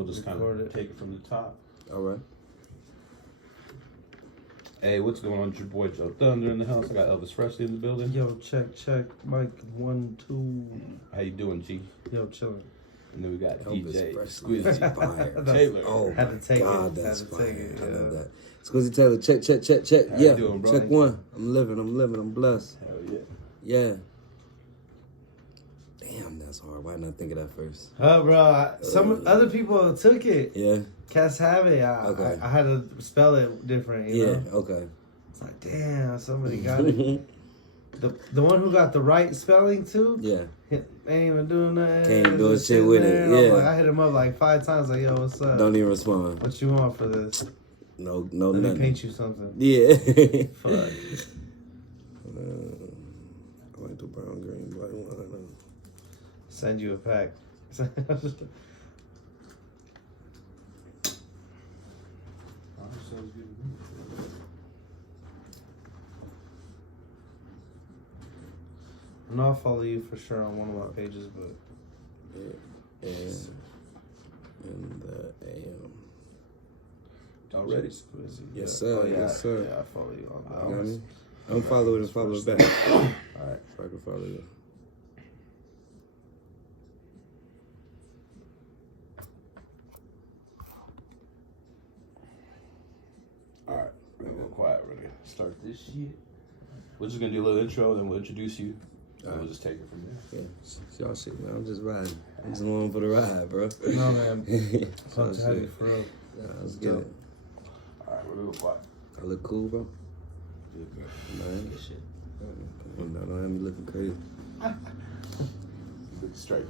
we'll just kind of take it from the top. All right. Hey, what's going on? It's your boy JoeThunder in the house. I got Elvis Presley in the building. Yo, check. Mic 1, 2. How you doing, G? Yo, chilling. And then we got Elvis DJ Presley. Squizzy Taylor. Oh, had to take God, it. that's Had to fire. take it, I yeah. love that. Squizzy Taylor, check. How Yeah, you doing, bro? check one. I'm living, I'm blessed. Hell yeah. Yeah. Damn, that's hard. Why not think of that first? Bro, some other people took it. Yeah. Cats have it. Okay. I had to spell it different, you know? Okay. It's like, damn, somebody got it. The one who got the right spelling, too? Yeah. Ain't even doing nothing. Can't do Just shit with sitting it, there. yeah. Like, I hit him up like 5 times, like, yo, what's up? Don't even respond. What you want for this? No, Let nothing. me paint you something. Yeah. Fuck. I like the brown, green, black one. Send you a pack. And I'll follow you for sure on one of my pages, but And the AM. Already? Squizzy. Yes, sir. Yeah, Yes, sir. Yeah, I follow you on that. You know what I mean? I'm following and follow back. Alright. So I can follow you. Alright, we're gonna go quiet. We're gonna start this shit. We're just gonna do a little intro, then we'll introduce you. And we'll just take it from there. Yeah, it's y'all shit, man. I'm just riding. I'm just along for the ride, bro. No, man. So Pumped to have you for real. Yeah, let's get it. Alright, we're gonna go quiet. I look cool, bro. Good, bro. Man. Good shit. Come on, don't have me looking crazy. Look straight.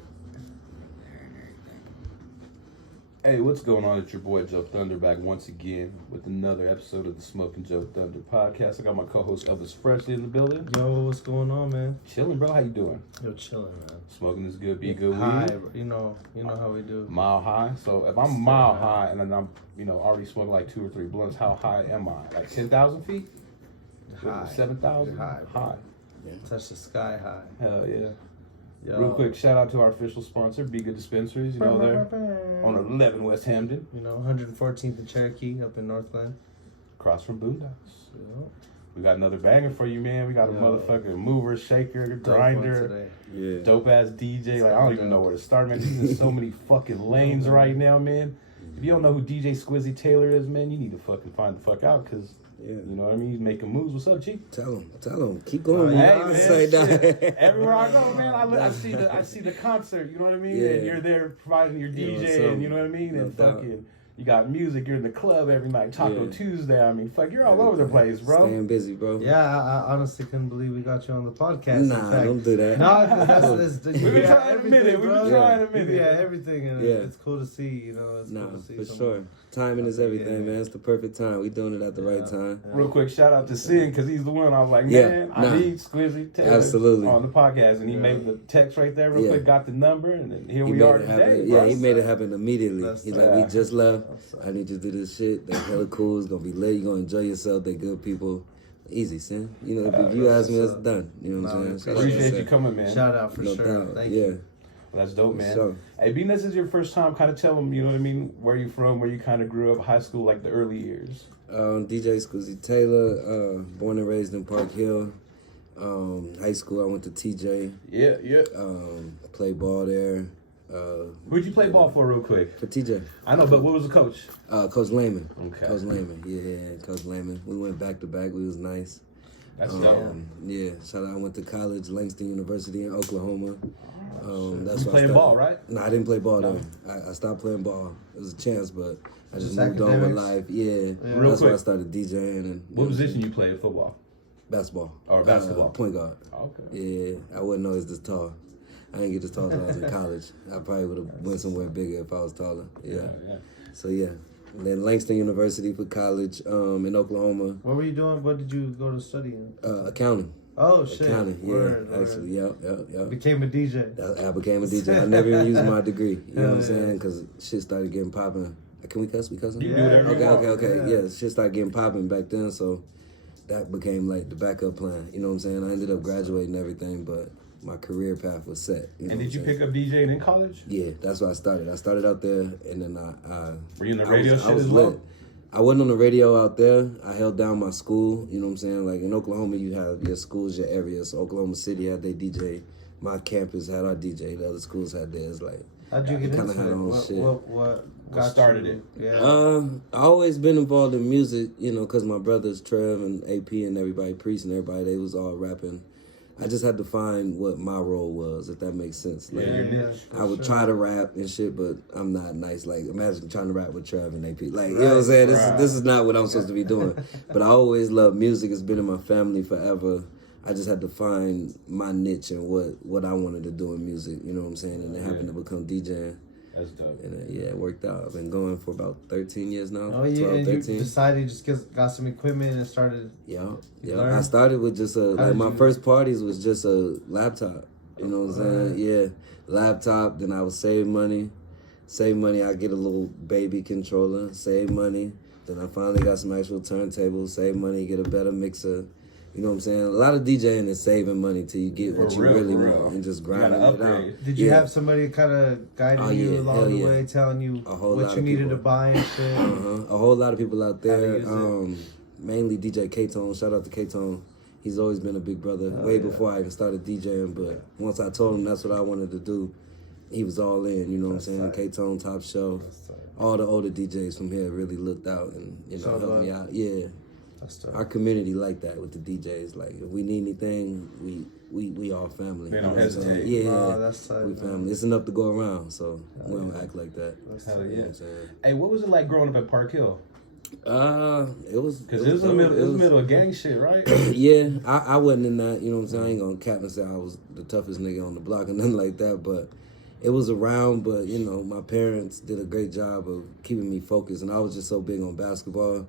Hey, what's going on? It's your boy JoeThunder back once again with another episode of the Smoking JoeThunder podcast. I got my co-host Elvis Presley in the building. Yo, what's going on, man? Chilling, bro. How you doing? Yo, chilling, man. Smoking is good. Be good High, weed. bro. You know how we do. Mile high. So if I'm mile high and then I'm, already smoking like 2 or 3 blunts, how high am I? Like 10,000 feet? High. 7,000? High. High. Yeah. Touch the sky high. Hell yeah. Yo. Real quick, shout out to our official sponsor, Be Good Dispensaries. They're on 11 West Hampden. 114th and Cherokee up in Northland. Across from Boondocks. Yeah. We got another banger for you, man. We got a motherfucking mover, shaker, grinder, Yeah. dope ass DJ. Like, I don't even know where to start, man. He's in so many fucking lanes right now, man. If you don't know who DJ Squizzy Taylor is, man, you need to fucking find the fuck out, because, Yeah. you know what I mean? He's making moves. What's up, Chief? Tell him. Keep going. Hey, man. man, Say shit. that. Everywhere I go, man, I see the concert, you know what I mean? Yeah. And you're there providing your Yeah, DJ, and you know what I mean? no And doubt. fucking, you got music, you're in the club every night, Taco Yeah. Tuesday. I mean, fuck, you're all over the place, bro. Staying busy, bro. Yeah, I honestly couldn't believe we got you on the podcast. Nah, in fact. don't do that. No, that's We've been trying a minute. We've been trying a minute. Yeah, everything. And Yeah. it's cool to see, It's Nah, cool to see for someone. sure. Timing is everything, man. It's the perfect time. We doing it at the right time. Real quick, shout out to Sin, because he's the one I was like, Yeah, man, nah. I need Squizzy Taylor Absolutely. on the podcast. And he made the text right there real Yeah. quick, got the number, and then here He we made are it today. happen. bro. Yeah, he made it happen immediately. That's He's right. like, we just left. That's I need you to do this shit. They hella cool. It's gonna be lit. You're gonna enjoy yourself. They good people. Easy, Sin. If you ask me, that's done. You know what I'm saying? Appreciate you coming, man. Shout out for No sure. doubt. Thank Yeah. you. Well, that's dope, man. So- Hey, being this is your first time, kind of tell them, you know what I mean, where you from, where you kind of grew up, high school, like the early years. DJ Squizzy Taylor, born and raised in Park Hill. High school, I went to TJ. Yeah. Played ball there. Who'd you play ball for, real quick? For TJ. I know, but what was the coach? Coach Lehman. Okay. Coach Lehman. Yeah, Coach Lehman. We went back to back. We was nice. That's dope. Yeah, shout out. I went to college, Langston University in Oklahoma. That's You why I playing started. ball, right? No, I didn't play ball No. there. I stopped playing ball. It was a chance, but I just Just moved on with academics? life. Yeah, Real that's why I quick. started DJing and What position you played in football? basketball. Or basketball. Point guard. Okay. Yeah, I wasn't always this tall. I didn't get this tall until I was in college. I probably would have went somewhere bigger if I was taller. Yeah. So yeah. And then Langston University for college in Oklahoma. What were you doing? What did you go to study in? Accounting. Oh, shit. Accounting, yeah, Word. actually, yep. Became a DJ. I became a DJ. I never even used my degree. You know what I'm Yeah. saying? Because shit started getting popping. Can we cuss? We cussing? You can do whatever you want. Okay. Yeah. Yeah, shit started getting popping back then, so that became like the backup plan. You know what I'm saying? I ended up graduating and everything, but my career path was set. And did you pick up DJing in college? Yeah, that's where I started. I started out there, and then Were you in the radio shit as lit. well? I wasn't on the radio out there. I held down my school. You know what I'm saying? Like in Oklahoma, you have your schools, your area. So Oklahoma City had their DJ. My campus had our DJ. The other schools had theirs. Like, how'd you get into it? What started it? Yeah. I always been involved in music, you know, because my brothers Trev and AP and everybody, Priest and everybody, they was all rapping. I just had to find what my role was, if that makes sense. Like, I would try to rap and shit, but I'm not nice. Like, imagine trying to rap with Trev and AP. Like, you know what I'm saying? This is not what I'm supposed to be doing. But I always loved music. It's been in my family forever. I just had to find my niche and what I wanted to do in music, you know what I'm saying? And it happened to become DJing. That's dope. And it worked out. I've been going for about 13 years now. Oh, yeah, 12, and 13. you decided you just got some equipment and started... Yeah. I started with just my first parties was just a laptop. You know what I'm saying? Yeah, laptop. Then I would save money. I get a little baby controller. Save money. Then I finally got some actual turntables. Save money, get a better mixer. You know what I'm saying? A lot of DJing is saving money till you get what you really want and just grinding it out. Did you have somebody kind of guiding you along the way, telling you what you needed to buy and shit? A whole lot of people out there. Mainly DJ K-Tone. Shout out to K-Tone. He's always been a big brother way before I even started DJing. But once I told him that's what I wanted to do, he was all in. You know what I'm saying? K-Tone, Top Shelf. All the older DJs from here really looked out and helped me out. Yeah. Our community like that with the DJs. Like if we need anything, we all family. They don't hesitate. Yeah, that's tight, we family. It's enough to go around, so we don't act like that. Hell yeah. Hey, what was it like growing up at Park Hill? It was because it was in the middle of gang shit, right? Yeah, I wasn't in that. You know what I'm saying? I ain't gonna cap and say I was the toughest nigga on the block and nothing like that, but. It was around, but you know, my parents did a great job of keeping me focused, and I was just so big on basketball.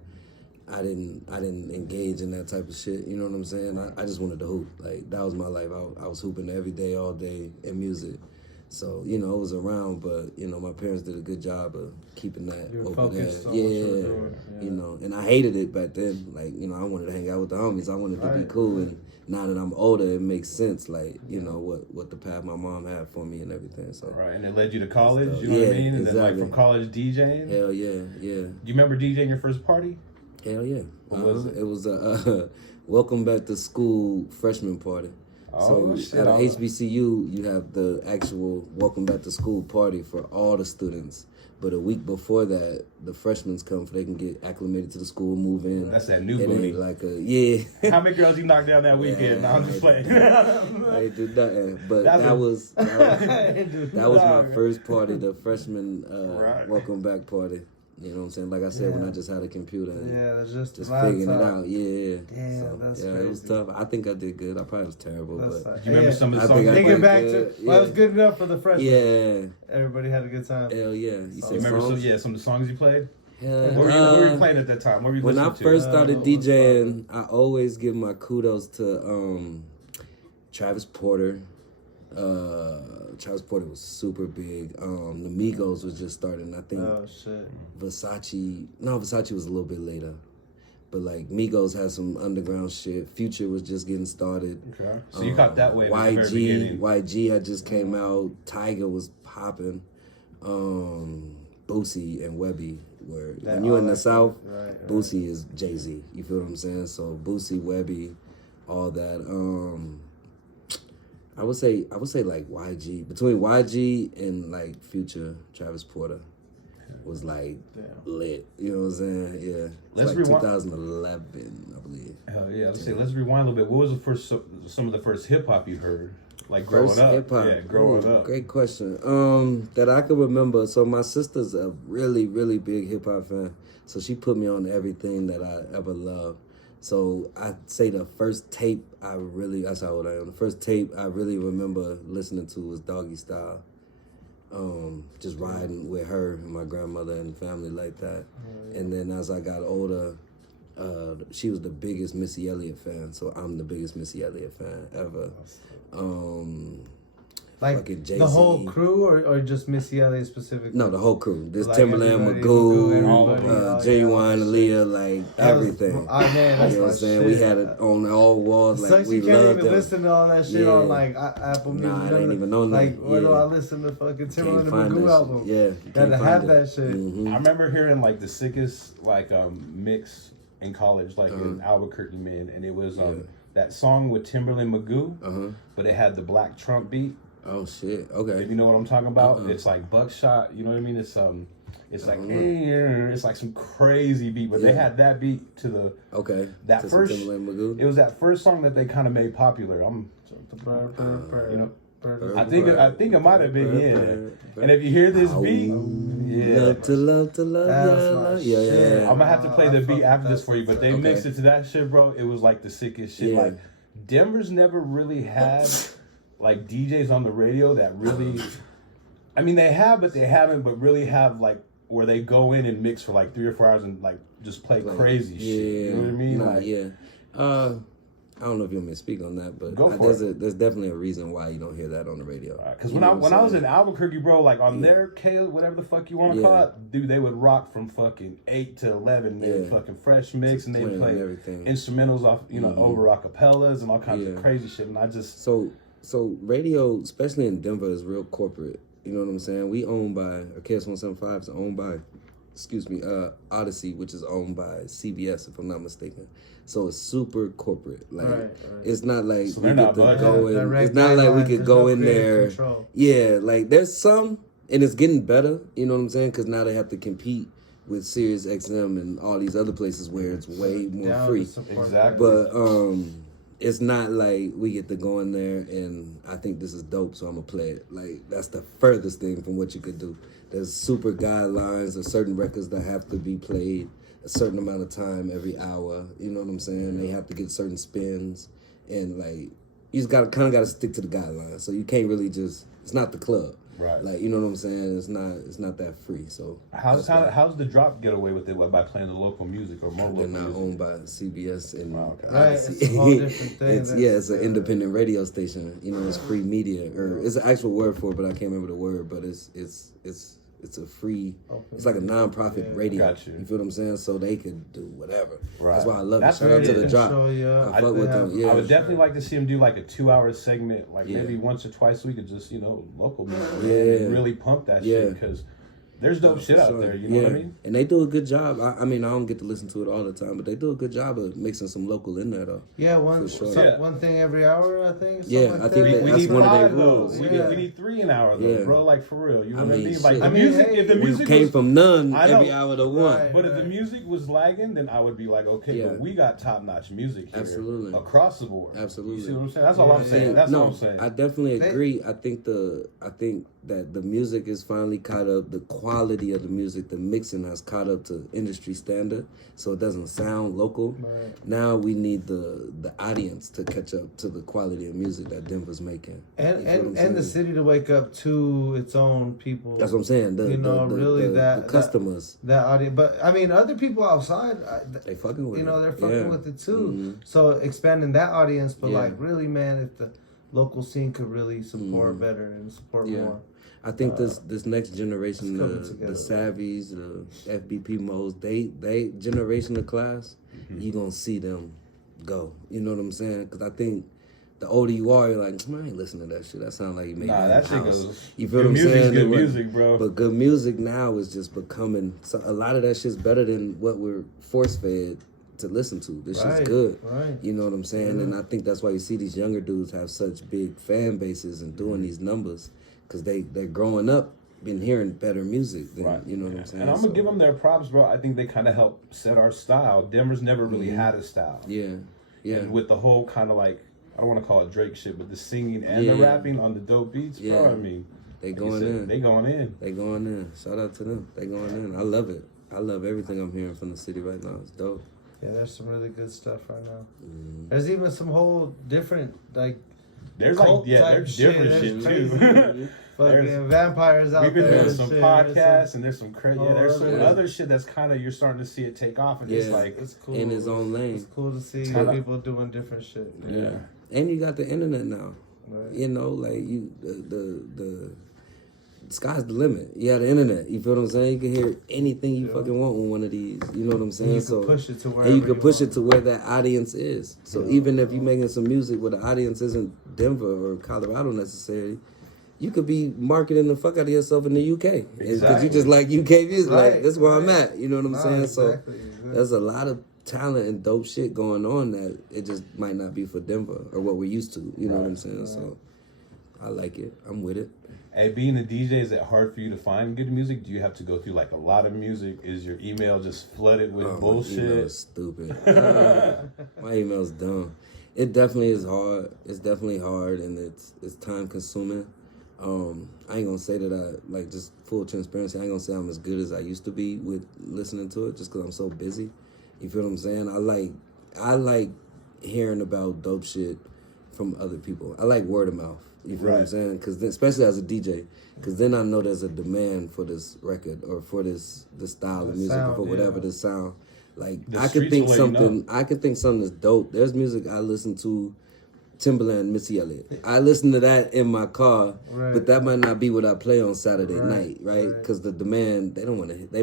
I didn't engage in that type of shit. You know what I'm saying? I just wanted to hoop. Like that was my life. I was hooping every day, all day, in music. So you know, it was around, but you know, my parents did a good job of keeping that over there. Yeah, you know, and I hated it back then. Like you know, I wanted to hang out with the homies. I wanted to be cool, and now that I'm older, it makes sense. Like you know what the path my mom had for me and everything. So and it led you to college. You know what I mean? And then like from college DJing. Hell yeah. Do you remember DJing your first party? Hell yeah. What was it? It was a welcome back to school freshman party. So at a HBCU, you have the actual welcome back to school party for all the students. But a week before that, the freshmen come so they can get acclimated to the school, move in. That's that new booty. Like How many girls you knocked down that weekend? No, I'm just playing. They did nothing. But that was my first party, the freshman welcome back party. You know what I'm saying? Like I said, when I just had a computer and just figuring it out. Yeah. Damn, that's crazy. It was tough. I think I did good. I probably was terrible. Do you remember some of the songs? Thinking back to, it was good enough for the freshmen. Yeah. Everybody had a good time. Hell yeah. You remember some of the songs you played? Yeah. What were you playing at that time? What were you when I listening to? first started DJing, I always give my kudos to Travis Porter. Travis Porter was super big. The Migos was just starting. I think Versace was a little bit later. But like Migos had some underground shit. Future was just getting started. Okay. So you caught that wave at the very beginning. YG had just came out. Tiger was popping. Boosie and Webby were. When you're in the South, Boosie is Jay-Z. You feel what I'm saying? So Boosie, Webby, all that. I would say like YG. Between YG and like Future, Travis Porter was like lit. You know what I'm saying? Yeah. Let's rewind. 2011, I believe. Hell yeah. Let's rewind a little bit. What was some of the first hip hop you heard? Like growing up? Hip-hop. Yeah, growing up. Great question. That I can remember. So my sister's a really, really big hip hop fan. So she put me on everything that I ever loved. So I'd say the first tape that's how old I am. The first tape I really remember listening to was Doggy Style. Just riding with her and my grandmother and family like that. And then as I got older, she was the biggest Missy Elliott fan. So I'm the biggest Missy Elliott fan ever. Like fucking Jay-Z. the whole crew, or just Missy Elliott specifically? No, the whole crew. This Like Timberland, everybody, Magoo, Genuine, Aaliyah, like That was- everything. man, that's You know what my I'm saying? shit. We had it on all walls. It Like sucks we you can't loved even them. listen to all that shit on like Apple Music. Nah, it ain't even on Like, there. where do Yeah. I listen to fucking Timberland and Find Magoo that album? shit. Yeah, you Gotta can't have find that it. shit. Mhm. I remember hearing like the sickest like mix in college, like in Albuquerque, man, and it was that song with Timberland Magoo, but it had the Black Trump beat. Oh shit. Okay. If you know what I'm talking about, it's like buckshot. You know what I mean? It's like it's like some crazy beat, but they had that beat to the that to first. Timberland, Magoo. It was that first song that they kind of made popular. You know. I think it might have been And if you hear this beat, love to love, That's my shit. I'm gonna have to play the beat after this for you. But they mixed it to that shit, bro. It was like the sickest shit. Yeah. Like Denver's never really had like DJs on the radio that really. I mean, they have, but they haven't. But really have like where they go in and mix for like 3 or 4 hours and like just play crazy shit. You know what I mean? Nah, like, I don't know if you want me to speak on that, but Go for there's definitely a reason why you don't hear that on the radio. Because when I was in Albuquerque, bro, like on their K, whatever the fuck you want to call it, dude, they would rock from fucking 8 to 11, man, fucking fresh mix, and they would play instrumentals off, over acapellas and all kinds of crazy shit, and I just so radio, especially in Denver, is real corporate. You know what I'm saying? We owned by KS 175 is owned by, Odyssey, which is owned by CBS, if I'm not mistaken. So it's super corporate. Like it's not like So we they're get not to budget. go in. Direct It's not like we guidelines, could there's go no in creative there. control. Yeah, like there's some, and it's getting better. You know what I'm saying? Because now they have to compete with Sirius XM and all these other places where it's way more Down free. to support Exactly. But it's not like we get to go in there and I think this is dope, so I'm gonna play it. Like that's the furthest thing from what you could do. There's super guidelines of certain records that have to be played a certain amount of time every hour. You know what I'm saying? They have to get certain spins, and like you just got to stick to the guidelines. So you can't really just. It's not the club. Right. Like, you know what I'm saying? It's not that free. So how's the drop get away with it by playing the local music or more they're local not music? owned by CBS and Right, it's a whole different thing. It's an independent radio station. You know, it's free media, or it's an actual word for it, but I can't remember the word. But it's a free. It's like a non-profit radio. Got you. You feel what I'm saying? So they could do whatever. Right. That's why I love That's it. Shout out to very the drop. control, I fuck with them. Yeah. I would definitely like to see him do like a 2-hour segment, like Yeah. maybe once or twice a week, of just local music, Yeah. and really pump that Yeah. shit because there's dope shit out there. You know what I mean? And they do a good job. I mean, I don't get to listen to it all the time, but they do a good job of mixing some local in there, though. Yeah, For sure. one thing every hour, I think. Yeah, something I like think that. that- We that's need one of their 5 though. rules. We need 3 an hour though, Yeah. bro. Like for real. You know I what I mean, mean? Like shit. the I mean, music. hey, If the We music came was, from none I know. every hour to one. Right. but if the music was lagging, then I would be like, okay, Yeah. but we got top notch music here, Absolutely. across the board. Absolutely. You see what I'm saying? That's all I'm saying. That's all I'm saying. I definitely agree. I think that the music is finally caught up. The quality of the music, the mixing has caught up to industry standard, so it doesn't sound local. Right. Now we need the audience to catch up to the quality of music that Denver's making. You feel what I'm And saying? the city to wake up to its own people. That's what I'm saying. The customers. That audience, but I mean, other people outside, They fucking with it. they're fucking with it too. Mhm. So expanding that audience, but Yeah. like really, man, if the local scene could really support better and support Yeah. more. I think this next generation, it's coming the together. savvies, the FBP modes, they generation of class, you gonna see them go. You know what I'm saying? Because I think the older you are, you're like, I ain't listening to that shit. That sounds like you made Nah, that that in shit the house. goes. You feel Good what I'm music's saying? good music, bro. But good music now is just becoming a lot of that shit's better than what we're force fed to listen to. This shit's good. Right. You know what I'm saying? And I think that's why you see these younger dudes have such big fan bases and doing these numbers, because they're growing up been hearing better music than, Right. you know what I'm saying? And I'm gonna give them their props, bro. I think they kind of help set our style. Denver's never really had a style. Yeah. And with the whole kind of like, I don't want to call it Drake shit, but the singing and the Yeah. rapping on the dope beats, bro. Yeah. I mean, They like you going said, in. They going in. They going in. Shout out to them. They going in. I love it. I love everything I'm hearing from the city right now. It's dope. Yeah, there's some really good stuff right now. Mm. There's even some whole different like There's cult like, yeah, type there's shit. different There's shit crazy too. fucking vampires out We've been there. doing and some shit. podcasts, and there's some crazy. Oh, There's some yeah. other shit that's kind of you're starting to see it take off, and it's Yeah. like, It's cool. In his own lane. It's cool to see kinda- people doing different shit. yeah. And you got the internet now. Right. You know, like you the sky's the limit. You have the internet. You feel what I'm saying? You can hear anything you fucking want on one of these. You know what I'm saying? And you can push it to wherever and you can push want. it to where that audience is. So even if you're making some music where the audience isn't Denver or Colorado necessarily, you could be marketing the fuck out of yourself in the UK because you just like UK music. Right, like that's where I'm at. You know what I'm saying? Exactly. So there's a lot of talent and dope shit going on that it just might not be for Denver or what we're used to. You know what I'm saying? So I like it. I'm with it. Hey, being a DJ, is it hard for you to find good music? Do you have to go through like a lot of music? Is your email just flooded with bullshit? My email is stupid. My email's dumb. It definitely is hard. It's definitely hard, and it's time consuming. I ain't gonna say that I like, just full transparency. I ain't gonna say I'm as good as I used to be with listening to it, just because I'm so busy. You feel what I'm saying? I like hearing about dope shit from other people. I like word of mouth. You feel what I'm saying? Because especially as a DJ, because then I know there's a demand for this record or for this style of music or for whatever the sound. Like I could think something. I could think something that's dope. There's music I listen to, Timberland, Missy Elliott. I listen to that in my car, but that might not be what I play on Saturday night, right? Because the demand, they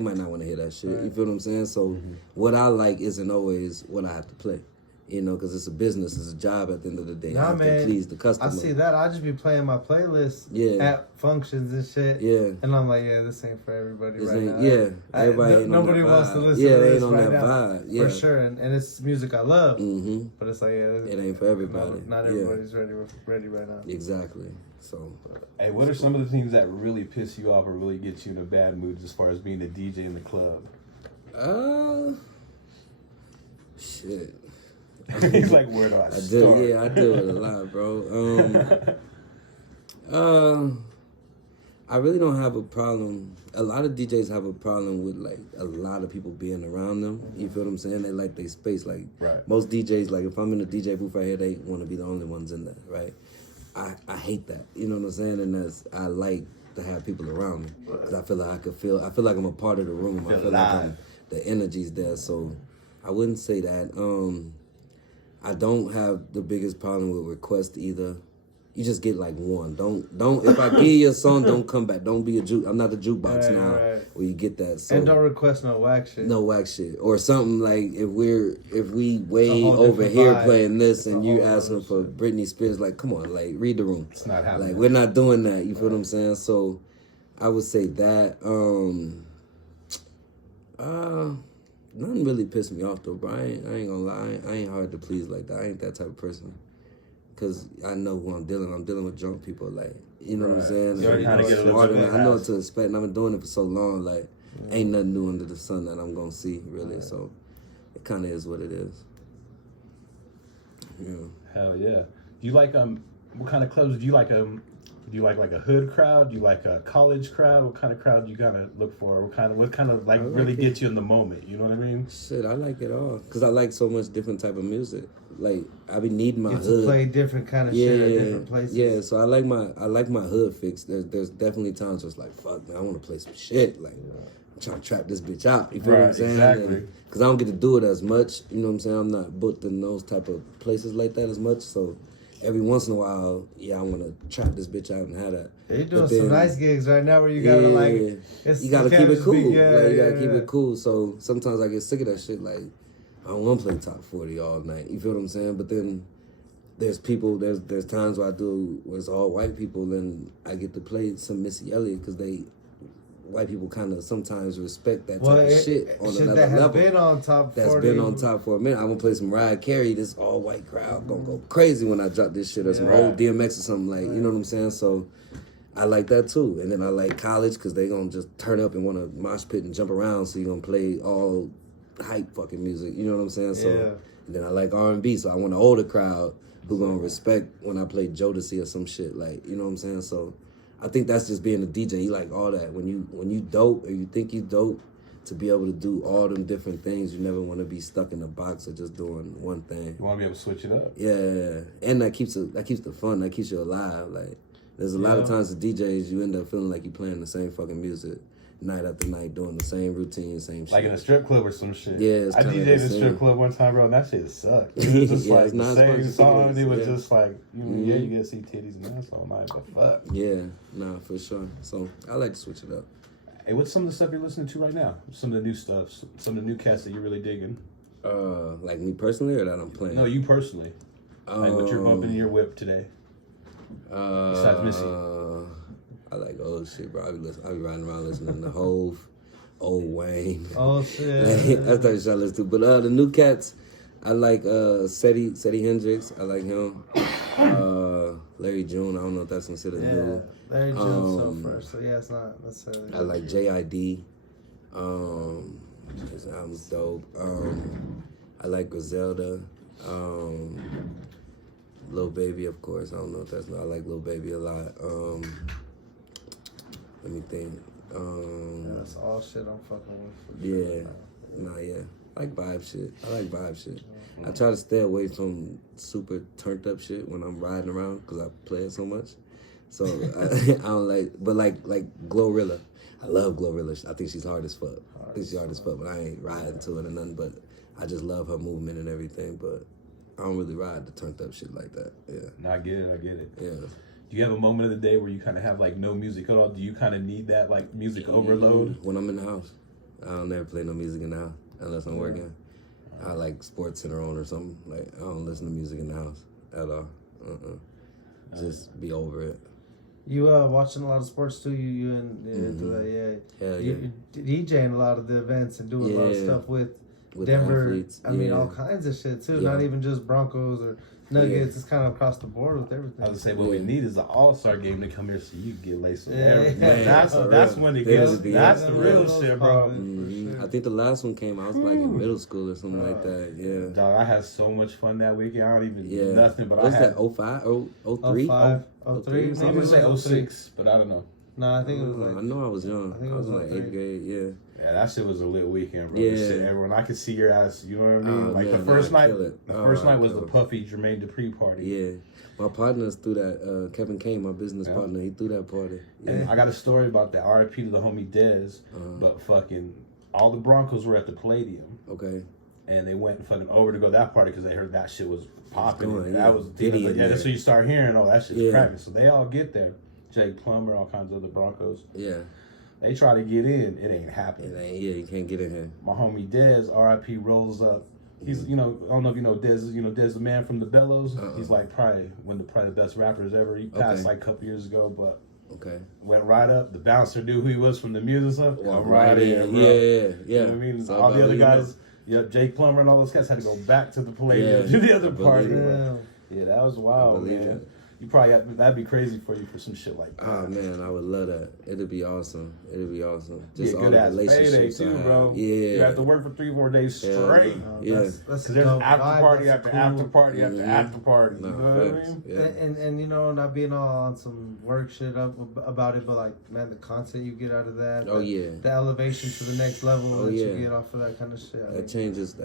might not want to hear that shit. You feel what I'm saying? So what I like isn't always what I have to play. You know, because it's a business, it's a job at the end of the day. I have to please the customer. I see that. I just be playing my playlist at functions and shit. Yeah. And I'm like, this ain't for everybody now. Yeah. Everybody ain't nobody on that wants vibe. to listen to this ain't on right that now. vibe. Yeah. For sure. And it's music I love. Mm-hmm. But it's like, it ain't for everybody. Not everybody's ready right now. Exactly. So. Hey, what are some of the things that really piss you off or really get you in a bad mood as far as being a DJ in the club? Shit. He's like, where do I start? I deal with a lot, bro. I really don't have a problem. A lot of DJs have a problem with like a lot of people being around them. You feel what I'm saying? They like their space. Like most DJs, like if I'm in a DJ booth right here, they want to be the only ones in there, right? I hate that. You know what I'm saying? And I like to have people around me because I feel like I'm a part of the room. I feel like the energy's there. So I wouldn't say that. I don't have the biggest problem with requests either. You just get like one. Don't. If I give you a song, don't come back. Don't be a juke. I'm not a jukebox now. Where you get that. So, and don't request no whack shit. No whack shit or something like if we way over here playing this and you asking for Britney Spears, like come on, like read the room. It's not happening. Like we're not doing that. You feel what I'm saying? So, I would say that. Nothing really pissed me off though, bro. I ain't gonna lie. I ain't hard to please like that. I ain't that type of person. Cause I know who I'm dealing with drunk people. Like, you know what I'm saying? So I know what to expect, and I've been doing it for so long. Like, ain't nothing new under the sun that I'm gonna see really. So, it kind of is what it is. Yeah. Hell yeah. Do you like what kind of clubs do you like? Do you like a hood crowd? Do you like a college crowd? What kind of crowd do you gotta look for? What kind of like really gets you in the moment? You know what I mean? Shit, I like it all because I like so much different type of music. Like I be needing my hood to play different kind of shit at different places. Yeah, so I like my hood fix. There's definitely times where it's like, fuck man, I want to play some shit. Like I'm trying to trap this bitch out. You feel what I'm saying? Exactly. Because I don't get to do it as much. You know what I'm saying? I'm not booked in those type of places like that as much. So every once in a while, I want to trap this bitch out and have that. You're doing some nice gigs right now where you gotta you gotta keep it cool. You gotta keep it cool. So sometimes I get sick of that shit. Like I don't want to play top 40 all night. You feel what I'm saying? But then there's times where it's all white people, and I get to play some Missy Elliott because white people kind of sometimes respect that type of shit on another level. Been on top 40. That's been on top for a minute. I'm gonna play some Mariah Carey. This all white crowd gonna go crazy when I drop this shit or some old DMX or something like. You know what I'm saying? So I like that too. And then I like college because they gonna just turn up and want to mosh pit and jump around. So you're gonna play all hype fucking music. You know what I'm saying? So and then I like R&B. So I want an older crowd who gonna respect when I play Jodeci or some shit. Like, you know what I'm saying? So I think that's just being a DJ. You like all that. When you dope or you think you dope, to be able to do all them different things, you never want to be stuck in a box or just doing one thing. You want to be able to switch it up. Yeah, and that keeps the fun. That keeps you alive. Like there's a lot of times as DJs you end up feeling like you're playing the same fucking music night after night doing the same routine, same shit. Like in a strip club or some shit. Yeah, I DJ'd in a strip club one time, bro, and that shit sucked. It was just like the same song. It was just like, yeah, you get to see titties and that's all night, but fuck. Yeah, nah, for sure. So I like to switch it up. Hey, what's some of the stuff you're listening to right now? Some of the new stuff, some of the new cats that you're really digging. Like me personally, or that I'm playing? No, you personally. Like what you're bumping in your whip today. Besides Missy. I like old shit, bro. I be riding around listening to Hove, Old Wayne. Oh shit. That's the shit I listen to. But the new cats, I like Seti Hendrix. I like him. Larry June. I don't know if that's considered new. Larry June's so first, so yeah, it's not necessarily. I like JID. His album's dope. I like Griselda. Lil Baby, of course. I don't know if that's not. I like Lil Baby a lot. Let me think. That's all shit I'm fucking with. Yeah. I like vibe shit. I try to stay away from super turned up shit when I'm riding around because I play it so much. So I don't like, but like Glorilla. I love Glorilla. I think she's hard as fuck. But I ain't riding to it or nothing. But I just love her movement and everything. But I don't really ride the turned up shit like that. Yeah. No, I get it. Yeah. Do you have a moment of the day where you kind of have like no music at all? Do you kind of need that like music overload? When I'm in the house, I don't never play no music in the house unless I'm working. I like Sports Center on or something. Like I don't listen to music in the house at all. Just be over it. You watching a lot of sports too? You into that? Yeah. Hell You DJing a lot of the events and doing a lot of stuff with Denver. Athletes. I mean, all kinds of shit too. Not even just Broncos or Nuggets. It's kind of across the board with everything. I was gonna say what we need is an all-star game to come here so you can get laced with Yeah. everything. Man, that's when it gets. That's the real those shit, bro. I think the last one came. I was like in middle school or something like that. Yeah. Dog, I had so much fun that weekend. I don't even do nothing, but What's I had. that? 05? 03? 05, 03, I'm gonna say 06, but I don't know. No, I think it was like. I know I was young. I think I it was was like 8th grade. Yeah. Yeah, that shit was a lit weekend, bro. Yeah. Just sitting everyone. I could see your ass. You know what I mean? Oh, like man, the first I night. kill it. The first night was the kill it. Puffy Jermaine Dupri party. Yeah. My partners threw that. Kevin Kane, my business partner, he threw that party. Yeah. And I got a story about that. R.I.P. to the homie Dez. But fucking all the Broncos were at the Palladium. Okay. And they went fucking over to go to that party because they heard that shit was popping. going, That was that's so you start hearing, oh, that shit's Yeah. cracking. So they all get there. Jake Plummer, all kinds of other Broncos. Yeah. They try to get in, it ain't happening. You can't get in here. My homie Dez, R.I.P. rolls up. He's, I don't know if you know Dez. Dez the man from the Bellows. He's like probably the best rappers ever. He passed like a couple years ago, but went right up. The bouncer knew who he was from the music stuff. Walk right in, bro. Yeah. You know what I mean? So all the other guys, Jake Plummer and all those guys had to go back to the Palladium to the other party. Yeah, that was wild, man. You probably that'd be crazy for you for some shit like that. Oh man, I would love that. It'd be awesome. Just all the relationships payday too, bro. Yeah, you have to work for 3-4 days straight. That's because there's after party after after party after after party. No, you know what I mean? Yeah. And not being all on some work shit about it, but like man, the content you get out of that. The elevation to the next level that you get off of that kind of shit. That changes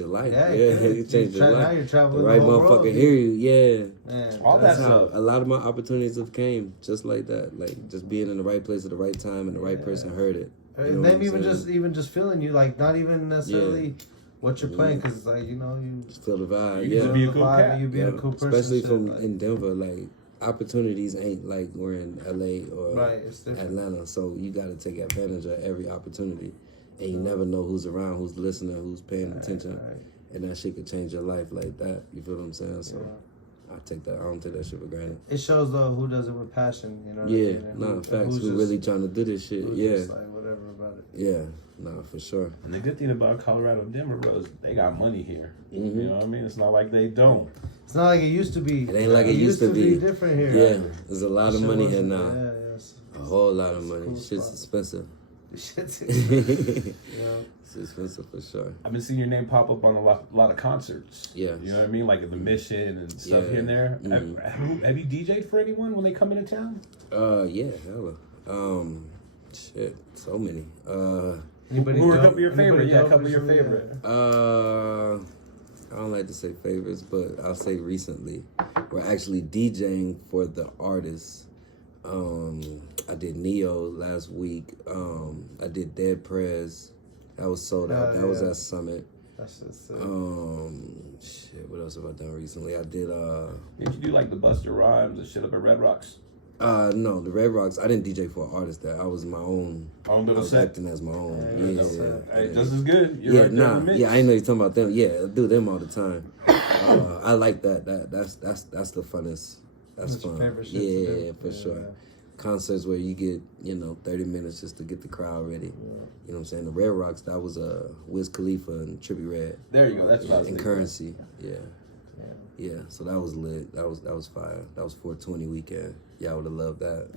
your life. Yeah, it changes your life. Now you're traveling the right the whole motherfucker world, hear you. Yeah. Man, all that's that how stuff. a lot of my opportunities have came just like that, like just being in the right place at the right time and the right person heard it. And then even just feeling you, like not even necessarily what you're playing, because it's like you just feel the vibe. You be a cool cat. You being a cool person, especially from in Denver. Like opportunities ain't like we're in LA or Atlanta, so you got to take advantage of every opportunity, and you never know who's around, who's listening, who's paying attention, and that shit could change your life like that. You feel what I'm saying? So. I don't take that shit for granted. It shows though who does it with passion, you know. Facts. Who really trying to do this shit? Just like whatever about it. Yeah, for sure. And the good thing about Colorado and Denver, bro, is they got money here. You know what I mean? It's not like they don't. It's not like it used to be. It ain't like it used to be. Different here. Yeah, there's a lot of money here now. Yeah, a whole lot of money. Cool shit's expensive. Shit's expensive. It's expensive for sure. I've been seeing your name pop up on a lot of concerts. Yeah. You know what I mean? Like at the Mission and stuff here and there. Have you DJ'd for anyone when they come into town? Yeah, hella. Shit, so many. Who were a couple of your favorite? Yeah, a couple of your favorite. I don't like to say favorites, but I'll say recently. We're actually DJing for the artist. I did Neo last week. I did Dead Prez. That was sold out. That was at Summit. That's just sick. Shit, what else have I done recently? I did Did you do like the Buster Rhymes and shit up at Red Rocks? No, the Red Rocks, I didn't DJ for an artist there. I was my own. Little I was set? acting as my own. Hey, just as good. You're right there in the mix. Yeah, I know you're talking about them. Yeah, I do them all the time. I like that. That's the funnest. That's fun. Your favorite shit Yeah, for sure. Yeah. Concerts where you get, 30 minutes just to get the crowd ready. Yeah. You know what I'm saying? The Red Rocks, that was Wiz Khalifa and Trippie Redd. There you go. That's what I was thinking. And Currency. Yeah. So that was lit. That was fire. That was 420 weekend. Y'all would have loved that,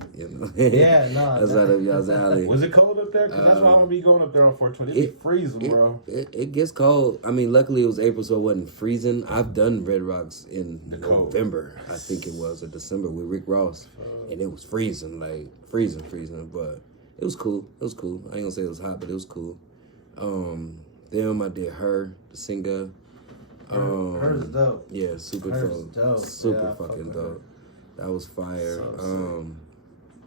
Yeah, no. That's out of y'all's alley. Was it cold up there? Because that's why I'm going to be going up there on 420. It'd be freezing, bro. It gets cold. I mean, luckily it was April, so it wasn't freezing. I've done Red Rocks in November, I think it was, or December with Rick Ross. And it was freezing, like freezing. But it was cool. I ain't going to say it was hot, but it was cool. I did Her, the singer. Her's dope. Yeah, super dope. Super fucking dope. That was fire.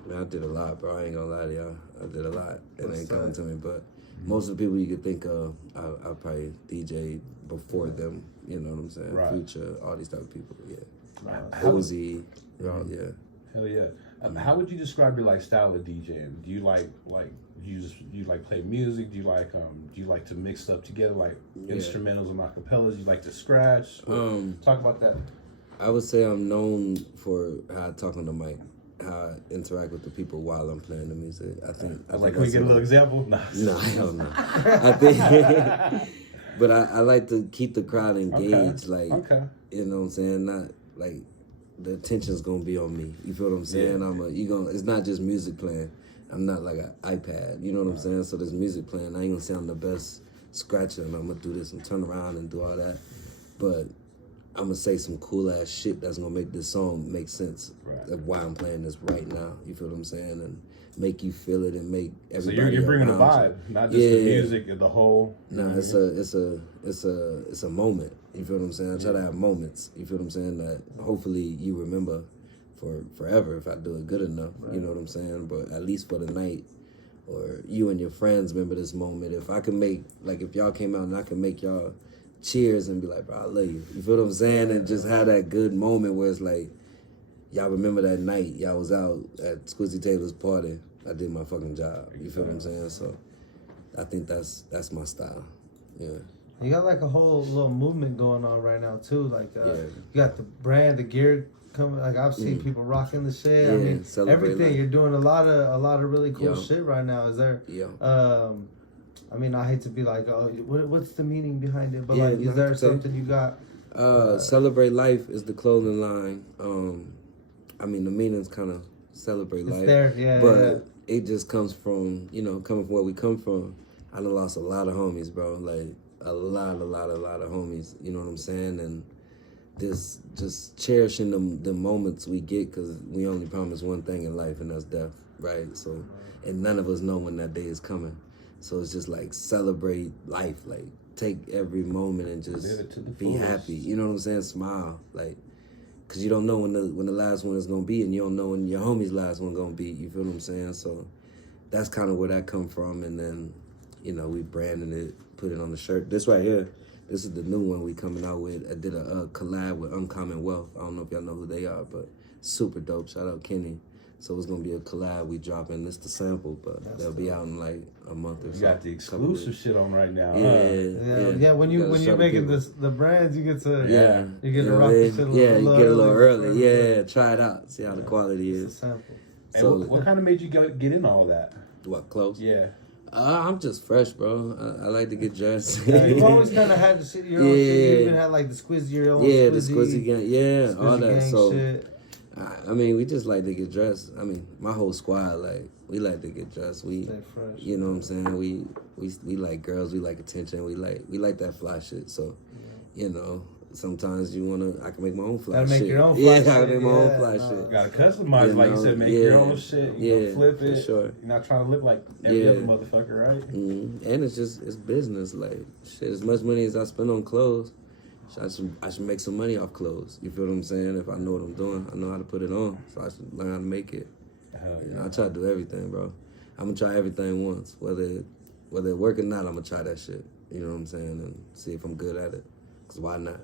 Man, I did a lot, bro. I ain't gonna lie to y'all. I did a lot. It ain't coming to me, but most of the people you could think of, I probably DJ before them. You know what I'm saying? Right. Future, all these type of people. Yeah. Right. Uzi. Yeah. Hell yeah. How would you describe your style of DJing? Do you like you like play music? Do you like to mix stuff together like instrumentals and acapellas? You like to scratch? Talk about that. I would say I'm known for how I talk on the mic, how I interact with the people while I'm playing the music. I think can we get a little example? No, hell no. I think, but I like to keep the crowd engaged. You know what I'm saying? Not like the attention's gonna be on me. You feel what I'm saying? Yeah. It's not just music playing. I'm not like an iPad. You know what I'm saying? So there's music playing. I ain't gonna sound the best scratcher, and I'm gonna do this and turn around and do all that, but I'm gonna say some cool ass shit that's gonna make this song make sense of why I'm playing this right now. You feel what I'm saying? And make you feel it and make everybody. So you're bringing a vibe, not just the music and the whole. No, it's a moment. You feel what I'm saying? I try to have moments. You feel what I'm saying? That hopefully you remember for forever if I do it good enough. Right. You know what I'm saying? But at least for the night, or you and your friends remember this moment. If I can make, if y'all came out and I can make y'all cheers and be like, bro, I love you. You feel what I'm saying? And just have that good moment where it's like, y'all remember that night y'all was out at Squizzy Taylor's party. I did my fucking job. You feel what I'm saying? So I think that's my style. Yeah. You got a whole little movement going on right now too. You got the brand, the gear coming. I've seen people rocking the shit. Yeah, I mean, everything. Life. You're doing a lot of really cool shit right now. Is there? Yeah. I mean, I hate to be like, oh, what's the meaning behind it? But is there something you got? Celebrate Life is the clothing line. I mean, the meaning's kind of celebrate life. There, but it just comes from, coming from where we come from. I done lost a lot of homies, bro. A lot of homies. You know what I'm saying? And this just cherishing the moments we get, because we only promise one thing in life, and that's death, right? So, and none of us know when that day is coming. So it's just celebrate life, take every moment and just be happy. You know what I'm saying? Smile, because you don't know when the last one is gonna be, and you don't know when your homie's last one gonna be. You feel what I'm saying? So that's kind of where that come from, and then we branded it, put it on the shirt. This right here, this is the new one we coming out with. I did a collab with Uncommon Wealth. I don't know if y'all know who they are, but super dope. Shout out Kenny. So it's gonna be a collab we dropping. This the sample, but they'll be out in a month or so. You got the exclusive shit on right now. Yeah. When you're making the brands, you get to you get to rock the shit a little you get a little early. Yeah, try it out. See how the quality is. It's a sample. So what kind of made you get in all that? What, clothes? Yeah. I'm just fresh, bro. I like to get dressed. You've always kind of had your own shit. You even had the Squizzy, your own Squizzy. The Squizzy gang. Yeah, all that. So, shit. I mean, we just like to get dressed. I mean, my whole squad, we like to get dressed. We, fresh. You know what I'm saying? We like girls. We like attention. We like that fly shit. So, sometimes I can make my own fly shit. Make your own fly shit. I can make my own fly shit. You gotta customize, like you said, make your own shit. Flip it. For sure. You're not trying to look like every other motherfucker, right? Mm-hmm. And it's business. Shit, as much money as I spend on clothes, I should make some money off clothes. You feel what I'm saying? If I know what I'm doing, I know how to put it on. So I should learn how to make it. You know, I try to do everything, bro. I'm gonna try everything once, whether it work or not. I'm gonna try that shit. You know what I'm saying, and see if I'm good at it. Cause why not?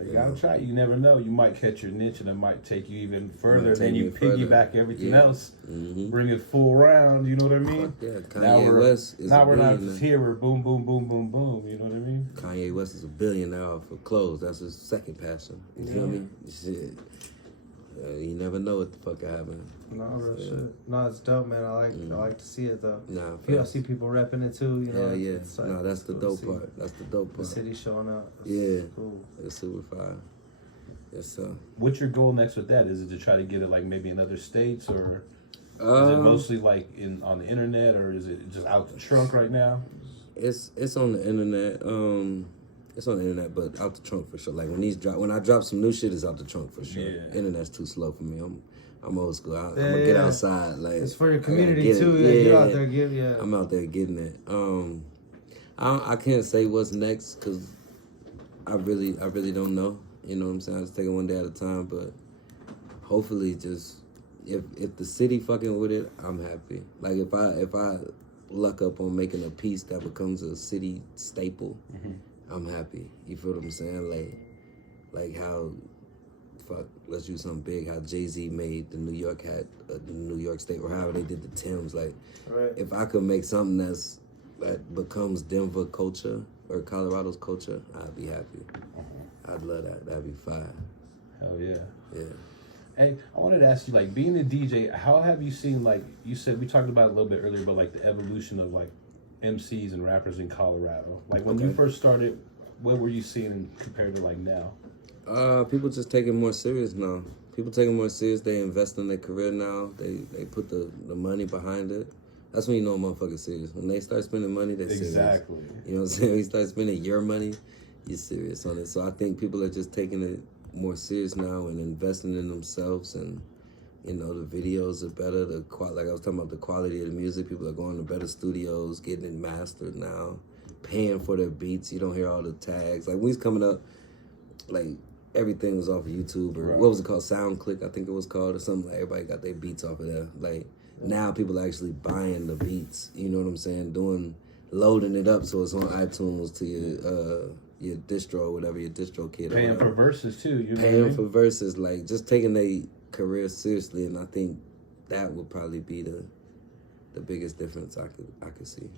You gotta try. You never know. You might catch your niche, and it might take you even further. Then you piggyback everything else, bring it full round. You know what I mean? Yeah, Kanye West is now we're not here. We're boom, boom, boom, boom, boom. You know what I mean? Kanye West is a billionaire off of clothes. That's his second passion. You feel me? Shit. You never know what the fuck happened. No, real shit. No, it's dope, man. I like to see it though. I see people repping it too. You know. Yeah. Like, no, that's the dope part. That's the dope part. The city showing up. Cool. It's super fire. Yes, sir. What's your goal next with that? Is it to try to get it like maybe in other states, or is it mostly like on the internet, or is it just out the trunk right now? It's on the internet. It's on the internet, but out the trunk for sure. Like when I drop some new shit, it's out the trunk for sure. Yeah. Internet's too slow for me. I'm old school. I'm gonna get outside. Like it's for your community too. You're out there getting. Yeah. I'm out there getting it. I can't say what's next because I really don't know. You know what I'm saying? I just take it one day at a time. But hopefully, just if the city fucking with it, I'm happy. Like if I luck up on making a piece that becomes a city staple. I'm happy. You feel what I'm saying? Like how, let's use something big. How Jay-Z made the New York hat, the New York State, or however they did the Timbs. Like, if I could make something that becomes Denver culture or Colorado's culture, I'd be happy. I'd love that. That'd be fire. Hell yeah. Yeah. Hey, I wanted to ask you, like, being a DJ, how have you seen, like, you said, we talked about it a little bit earlier, but like the evolution of like MCs and rappers in Colorado. Like when you first started, what were you seeing compared to like now? People just take it more serious now. People take it more serious. They invest in their career now. They put the money behind it. That's when you know a motherfucker's serious. When they start spending money, they're serious. Exactly. You know what I'm saying? When you start spending your money, you're serious on it. So I think people are just taking it more serious now and investing in themselves, and you know, the videos are better. Like I was talking about, the quality of the music. People are going to better studios, getting it mastered now, paying for their beats. You don't hear all the tags. Like when we was coming up, like everything was off of YouTube or what was it called? SoundClick, I think it was called, or something. Like everybody got their beats off of there. Like now people are actually buying the beats. You know what I'm saying? Loading it up so it's on iTunes to your distro or whatever, your distro kid. Paying for verses too. You know Paying for verses, like just taking their career seriously, and I think that would probably be the biggest difference I could see.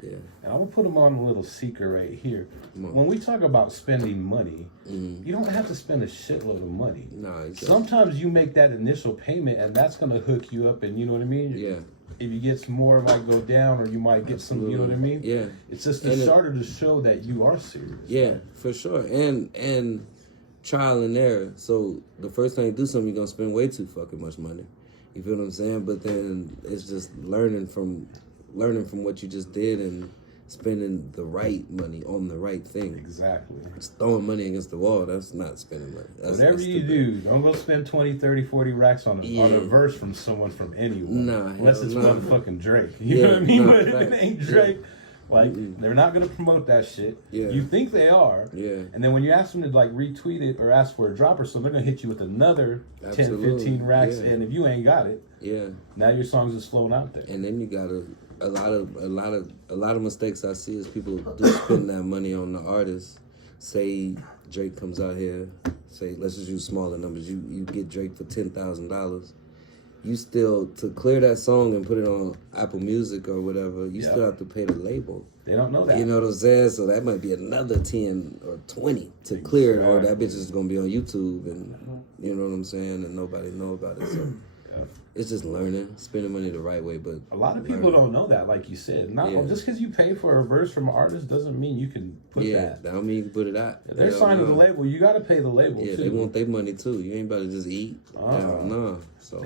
Yeah. And I'm gonna put them on a little secret right here. When we talk about spending money, you don't have to spend a shitload of money. No, exactly. Sometimes you make that initial payment, and that's gonna hook you up, and you know what I mean. Yeah. If you get some more, it might go down, or you might get some. You know what I mean. Yeah. It's just a starter to show that you are serious. Yeah, for sure. And trial and error. So the first time you do something, you're gonna spend way too fucking much money. You feel what I'm saying? But then it's just learning from what you just did and spending the right money on the right thing. Exactly. Just throwing money against the wall, that's not spending money. Whatever you do, don't go spend 20, 30, 40 racks on a verse from someone from anyone. Nah, unless it's motherfucking Drake. You know what I mean? But if it ain't Drake, like, they're not going to promote that shit. Yeah. You think they are. Yeah. And then when you ask them to, like, retweet it or ask for a drop or something, they're going to hit you with another 10, 15 racks. Yeah. And if you ain't got it, now your song's just flown out there. And then you got a lot of mistakes I see is people do spend that money on the artist. Say Drake comes out here, say, let's just use smaller numbers. You get Drake for $10,000. You still, to clear that song and put it on Apple Music or whatever, you still have to pay the label. They don't know that. You know what I'm saying? So that might be another 10 or 20 to clear it, or that bitch is going to be on YouTube, and you know what I'm saying, and nobody know about it. So it's just learning, spending money the right way. But a lot of people don't know that, like you said. Just because you pay for a verse from an artist doesn't mean you can put that. Yeah, that don't mean you can put it out. If they're signing the label, you got to pay the label too. Yeah, they want their money too. You ain't about to just eat. No. So,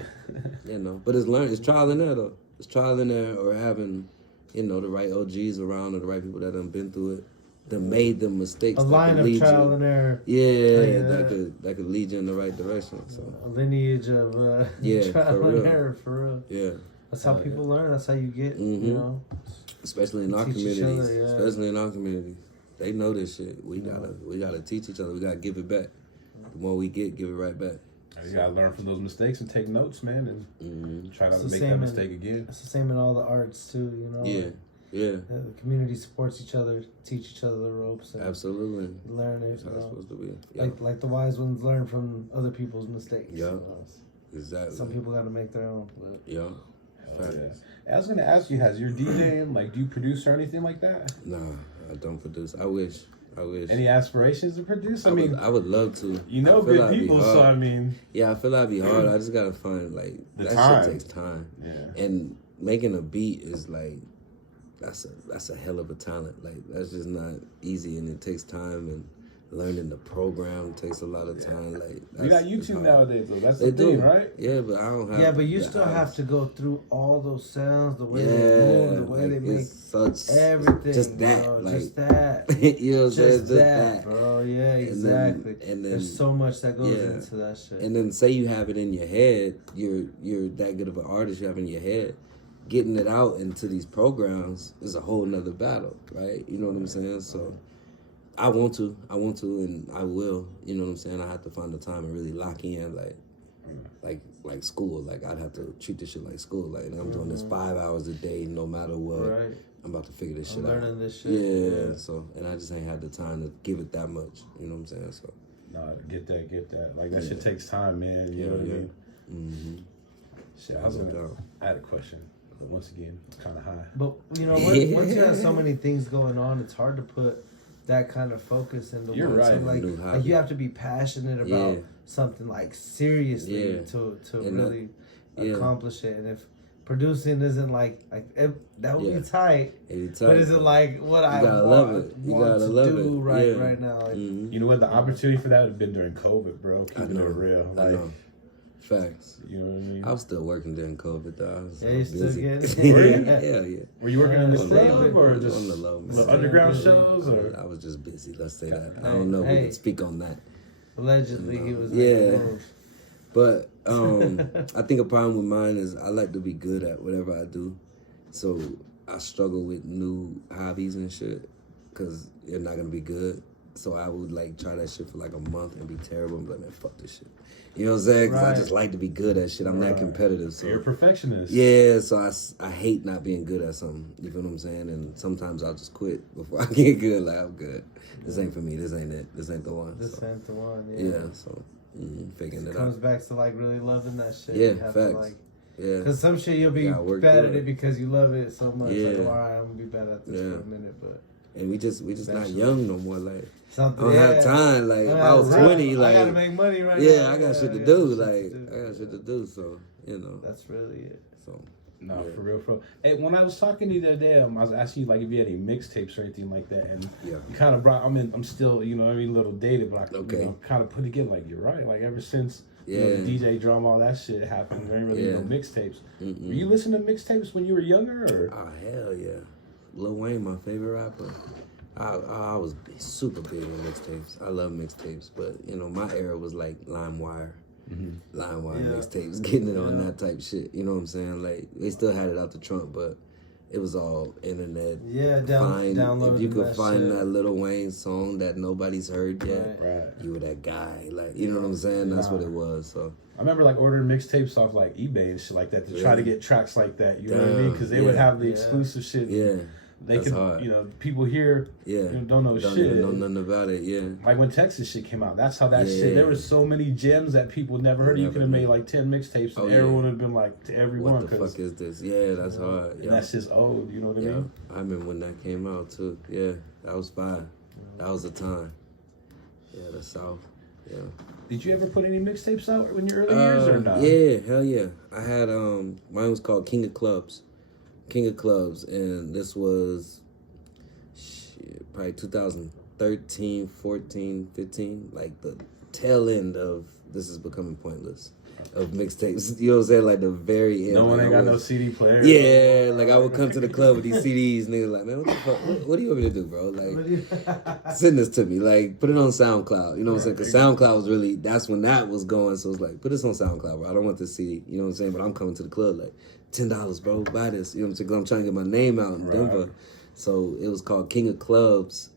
you know. But it's trial and error though. It's trial and error, or having, you know, the right OGs around, or the right people that done been through it, that made them mistakes. A line of trial and error. Yeah, that could lead you in the right direction. So a lineage of trial and error, for real. Yeah. That's how people learn. That's how you get, you know. Especially in our communities. Especially in our communities. They know this shit. We gotta teach each other. We gotta give it back. The more we get, give it right back. You gotta learn from those mistakes and take notes, man, and try not to make that mistake again. It's the same in all the arts too, you know. Yeah. Yeah. The community supports each other, teach each other the ropes. And absolutely. Learn it. That's how it's supposed to be. Yep. Like the wise ones learn from other people's mistakes. Yeah. Exactly. Some people got to make their own. But. Yeah. I was gonna ask you, has your DJing, like, do you produce or anything like that? Nah, I don't produce. I wish. Any aspirations to produce? I mean, I would love to. You know, good people, so I mean. Yeah, I feel like it'd be hard. I just gotta find the time. Shit takes time. Yeah. And making a beat is that's a hell of a talent. Like, that's just not easy, and it takes time, and learning the program takes a lot of time. Like, you got YouTube nowadays, though. That's the thing, right? Yeah, but I don't have. Yeah, but you still have to go through all those sounds, the way they move, the way they make everything. Just that, bro, like, just that. You know what I'm saying? Just that, bro. Yeah, exactly. And then there's so much that goes into that shit. And then say you have it in your head, you're that good of an artist. You have it in your head. Getting it out into these programs is a whole nother battle, right? You know what I'm saying? So I want to, and I will. You know what I'm saying? I have to find the time and really lock in, like school. Like, I'd have to treat this shit like school. Like, I'm doing this 5 hours a day, no matter what. Right. I'm about to figure this shit out. Learning this shit. Yeah. So, and I just ain't had the time to give it that much. You know what I'm saying? So. No, get that. Like, that shit takes time, man. You know what I mean? Mm-hmm. Shit, I had a question. But once again, kind of high. But, you know, once you have so many things going on, it's hard to put that kind of focus into You're right. Like you have to be passionate about something, like, seriously to really accomplish it. And if producing isn't that would be tight. But is it like what I want to do right now? Like, you know what? The opportunity for that would have been during COVID, bro. Keeping it real. I know. Facts. You know what I mean? I was still working during COVID, though. You still getting Hell yeah. Were you working in the club or just on the low, man? Underground shows? Or? I was just busy, let's say that. I don't know if we can speak on that. Allegedly, he was But I think a problem with mine is I like to be good at whatever I do. So I struggle with new hobbies and shit because you're not going to be good. So I would try that shit for a month and be terrible and be like, man, fuck this shit. You know what I'm saying? Because I just like to be good at shit. I'm that competitive. So you're a perfectionist. Yeah, so I hate not being good at something. You feel what I'm saying? And sometimes I'll just quit before I get good. Like, I'm good. This ain't for me. This ain't it. This ain't the one. This ain't the one, yeah. So figuring it out. It comes back to really loving that shit. Yeah, you have facts. Yeah. Because some shit you'll be bad at it because you love it so much. Yeah. All right, I'm going to be bad at this for a minute, but... And we just not young no more. I don't have time. If I was 20, I gotta make money right now. Yeah, I got shit to do. I got shit to do. So that's really it. So for real. Hey, when I was talking to you the other day, I was asking you if you had any mixtapes or anything like that, and you kind of brought. I'm still a little dated, but I kind of put together. You're right. Ever since the DJ drum, all that shit happened, there ain't really no mixtapes. Were you listening to mixtapes when you were younger? Or? Oh hell yeah. Lil Wayne, my favorite rapper. I was super big on mixtapes. I love mixtapes, but my era was LimeWire. LimeWire mixtapes, getting it on that type shit. You know what I'm saying? They still had it out the trunk, but it was all internet. Yeah, downloading. If you could find that Lil Wayne song that nobody's heard yet, you were that guy. You know what I'm saying? That's what it was. So I remember ordering mixtapes off eBay and shit like that to try to get tracks like that. You know what I mean? Because they would have the exclusive shit. Yeah. They could, people here don't know shit. Even know nothing about it, when Texas shit came out, that's how that shit, there was so many gems that people never heard of. You could have made 10 mixtapes and everyone would have been to everyone. What the fuck is this? Yeah, that's hard. And that's just old, you know what I mean? I remember when that came out too. Yeah, that was fire. That was the time. Yeah, the South. Yeah. Did you ever put any mixtapes out in your early years or not? Yeah, hell yeah. I had, mine was called King of Clubs, and this was probably 2013, 14, 15, the tail end of This Is Becoming Pointless, of mixtapes. You know what I'm saying? The very end. No one ain't got no CD player. Yeah, I would come to the club with these CDs, niggas man, what the fuck? What do you want me to do, bro? Send this to me. Put it on SoundCloud. You know what I'm saying? Because SoundCloud was really, that's when that was going. So it's put this on SoundCloud, bro. I don't want this CD. You know what I'm saying? But I'm coming to the club $10, bro, buy this. You know what I'm saying? 'Cause I'm trying to get my name out in Denver. So it was called King of Clubs.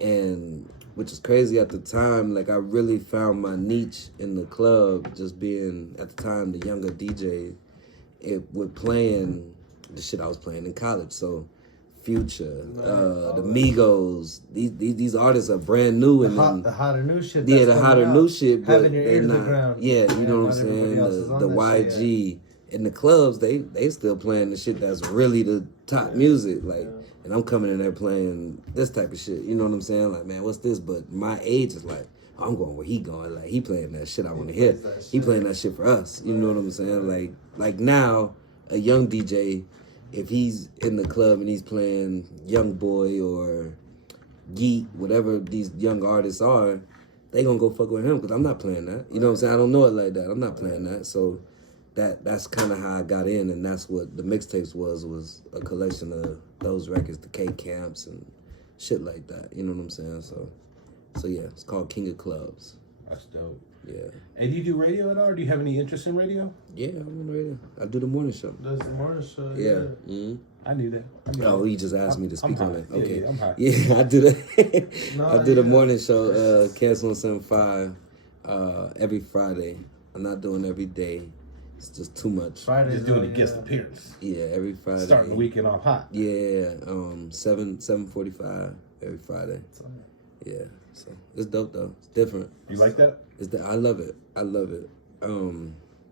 And which is crazy at the time. Like I really found my niche in the club, just being at the time the younger DJ. With playing the shit I was playing in college. So Future, the Migos, these artists are brand new and the hotter new shit. Yeah, the hotter new shit, but having your ear to the ground. Yeah, you know what I'm saying. The YG in the clubs, they still playing the shit that's really the top music. Like, and I'm coming in there playing this type of shit. You know what I'm saying? Like, man, what's this? But my age is like, I'm going where he going. Like, he playing that shit I want to hear. He playing that shit for us. You know what I'm saying? Like now, a young DJ, if he's in the club and he's playing Young Boy or Geek, whatever these young artists are, they gonna go fuck with him because I'm not playing that. You know what I'm saying? I don't know it like that. I'm not playing that. So that's kind of how I got in, and that's what the mixtapes was a collection of those records, the K Camps and shit like that. You know what I'm saying? So yeah, it's called King of Clubs. That's dope. Yeah. And do you do radio at all? Or do you have any interest in radio? Yeah, I'm on radio. I do the morning show. Does the morning show? Yeah. Mm-hmm. I knew that. He just asked me to speak on it. Okay. Yeah, I'm high. Yeah, I do the morning show, Cancel on 7.5, every Friday. I'm not doing every day. It's just too much. Friday just doing a guest appearance. Yeah, every Friday. Starting the weekend off hot. Yeah, 7:45 every Friday. Yeah, so it's dope though. It's different. You like that? I love it.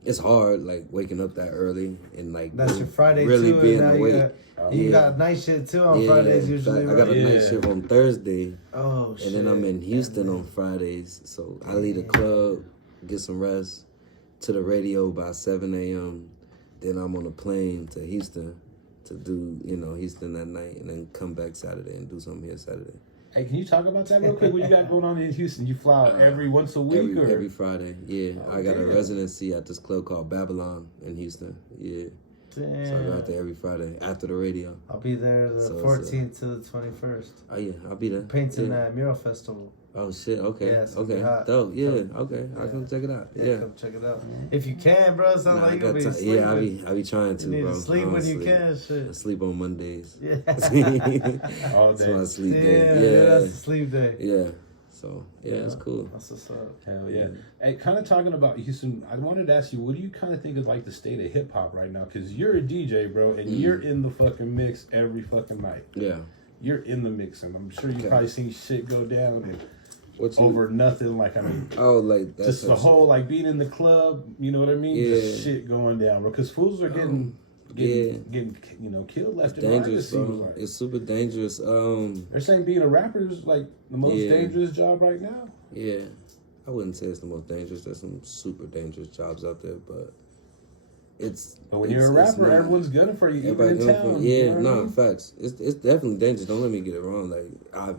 It's hard, like waking up that early and like that's your Friday really too, being awake. You got night shit too on Fridays usually. I got a night shift on Thursday. Oh shit! And then I'm in Houston on Fridays, so I leave the club, get some rest, to the radio by 7 a.m. Then I'm on a plane to Houston to do Houston that night, and then come back Saturday and do something here Saturday. Hey, can you talk about that real quick? What you got going on in Houston? You fly out every once a week, or every Friday? Yeah, I got a residency at this club called Babylon in Houston. Yeah, damn. So I go out there every Friday after the radio. I'll be there the 14th to the 21st. Oh yeah, I'll be there. Painting that mural festival. Oh shit! Okay. Yeah, okay. Dope. Yeah. Okay. I'll come check it out. Yeah. Come check it out. If you can, bro. Sounds like you'll be sleeping. Yeah, I be trying to, you need bro. To sleep when you can. Shit. I sleep on Mondays. Yeah. All day. That's my sleep day. Yeah, that's a sleep day. Yeah. So it's cool. That's what's up. Hell yeah. Hey, kind of talking about Houston, I wanted to ask you, what do you kind of think is like the state of hip hop right now? Because you're a DJ, bro, and you're in the fucking mix every fucking night. Yeah. You're in the mix, and I'm sure you've probably seen shit go down and over nothing. Like, I mean, like that's just the whole like being in the club. You know what I mean? Yeah. Just shit going down, bro. Because fools are getting killed left and right. Dangerous, bro. It's super dangerous. They're saying being a rapper is like the most dangerous job right now. Yeah, I wouldn't say it's the most dangerous. There's some super dangerous jobs out there, but But when you're a rapper, everyone's gunning for you, even in town. Facts. It's definitely dangerous. Don't let me get it wrong. Like,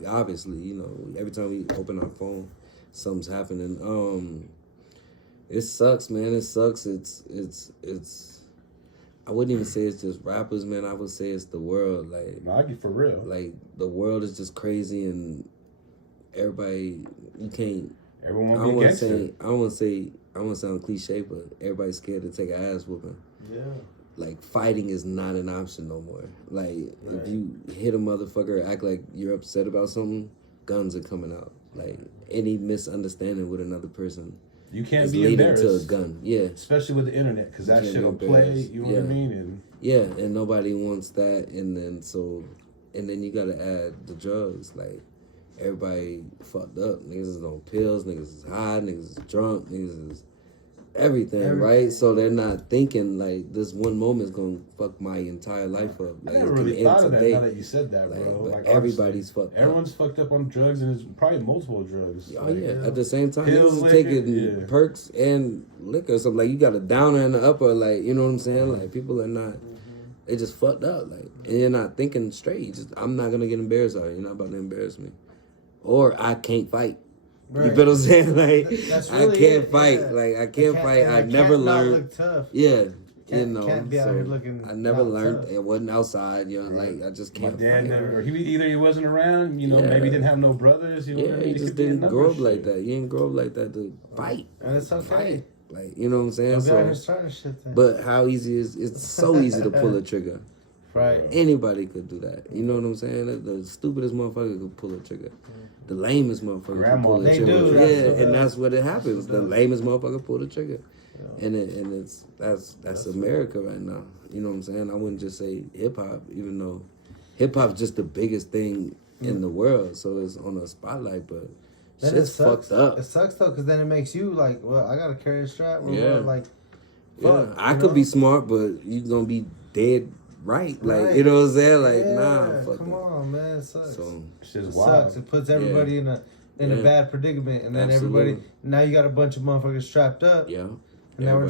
obviously, every time we open our phone, something's happening. It sucks, man. It sucks. It's. I wouldn't even say it's just rappers, man. I would say it's the world. Like, no, I get for real. Like, the world is just crazy, and everybody, you can't. Everyone won't be a gangster. I don't want to sound cliche, but everybody's scared to take an ass whooping. Yeah. Like, fighting is not an option no more. Like, if you hit a motherfucker, act like you're upset about something, guns are coming out. Like, any misunderstanding with another person, you can't be embarrassed. To a gun, yeah. Especially with the internet, because that shit'll play. You know what I mean? And nobody wants that. And then you gotta add the drugs. Like, everybody fucked up. Niggas is on pills. Niggas is high. Niggas is drunk. Niggas is everything, right? So they're not thinking like this one moment is gonna fuck my entire life up. Like, I never really thought of that now that you said that, bro. Like everybody's fucked up. Everyone's fucked up on drugs, and it's probably multiple drugs. Oh yeah. At the same time, pills, taking perks and liquor. So like you got a downer and the upper. Like, you know what I'm saying? Like, people are not. They just fucked up. Like, and you're not thinking straight. Just, I'm not gonna get embarrassed. You're not about to embarrass me. Or I can't fight. Right. You know what I'm saying? Like, that's really I can't fight. Yeah. Like, I can't fight. I never learned. Yeah. Can't be out here looking. I never learned. Tough. It wasn't outside. Like, I just can't. My dad never. Either he wasn't around. Maybe he didn't have no brothers. He just didn't grow up like that. You didn't grow up like that to fight. And it's okay. Fight. Like, you know what I'm saying? But how easy is it's so easy to pull a trigger. Right. Anybody could do that. You know what I'm saying? The stupidest motherfucker could pull a trigger. The lamest motherfucker could pull a trigger. And that's what it happens. The lamest motherfucker pull the trigger. Yeah. And that's America right now. You know what I'm saying? I wouldn't just say hip hop, even though hip hop's just the biggest thing in the world, so it's on a spotlight, but then shit's fucked up. It sucks though, because then it makes you like, well, I gotta carry a strap. Like, fuck, I could be smart, but you gonna be dead right. Like, you know what I'm saying? Like, nah, fuck come on, man, it sucks. So it sucks. It puts everybody in a bad predicament, and then everybody now you got a bunch of motherfuckers strapped up. Yeah. And now we're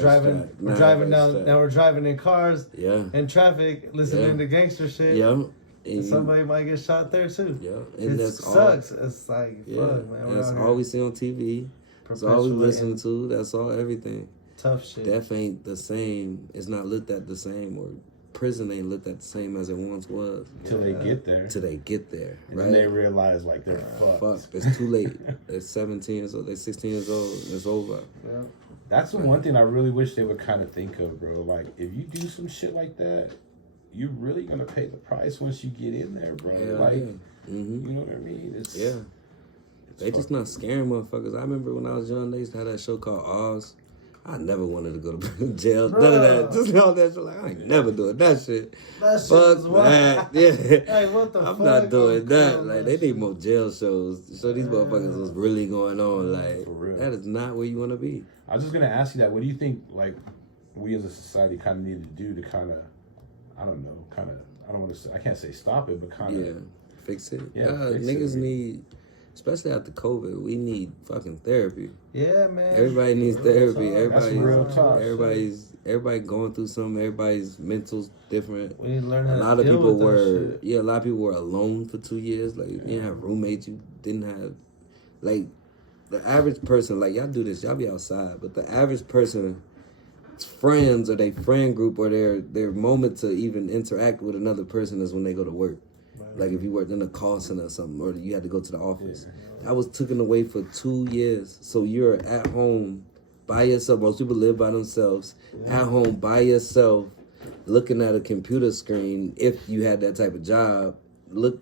driving in cars. Yeah. In traffic, listening to gangster shit. Yeah. And somebody might get shot there too. Yeah. And it sucks. It's like fuck, man. That's all we see on TV. That's all we listen to. That's all everything. Tough shit. Death ain't the same. It's not looked at the same, or prison ain't looked at the same as it once was. Till they get there. And right? Then they realize like they're fucked. It's too late. They're 17 years old. They're 16 years old. It's over. Yeah. That's the one thing I really wish they would kind of think of, bro. Like, if you do some shit like that, you're really gonna pay the price once you get in there, bro. You know what I mean? They just not scaring motherfuckers. I remember when I was young, they used to have that show called Oz. I never wanted to go to jail. None of that. Just all that shit. Like, I ain't never doing that shit. That shit fuck that. Yeah. Hey, what the fuck? I'm not doing that. Like, they need more jail shows. So these motherfuckers was really going on. Like, for real. That is not where you want to be. I was just gonna ask you that. What do you think, like, we as a society kind of need to do to kind of, I don't want to say, I can't say stop it, but kind of fix it. Yeah, niggas need, especially after COVID, we need fucking therapy. Yeah, man. Everybody needs therapy. Everybody going through something. Everybody's mental's different. We need to learn how a lot of people were alone for 2 years. Like, you didn't have roommates. You didn't have, like, the average person, like, y'all do this, y'all be outside, but the average person, friends or their friend group or their moment to even interact with another person is when they go to work. Right. Like if you worked in a call center or something, or you had to go to the office. That was taken away for 2 years. So you're at home by yourself. Most people live by themselves, at home by yourself, looking at a computer screen, if you had that type of job,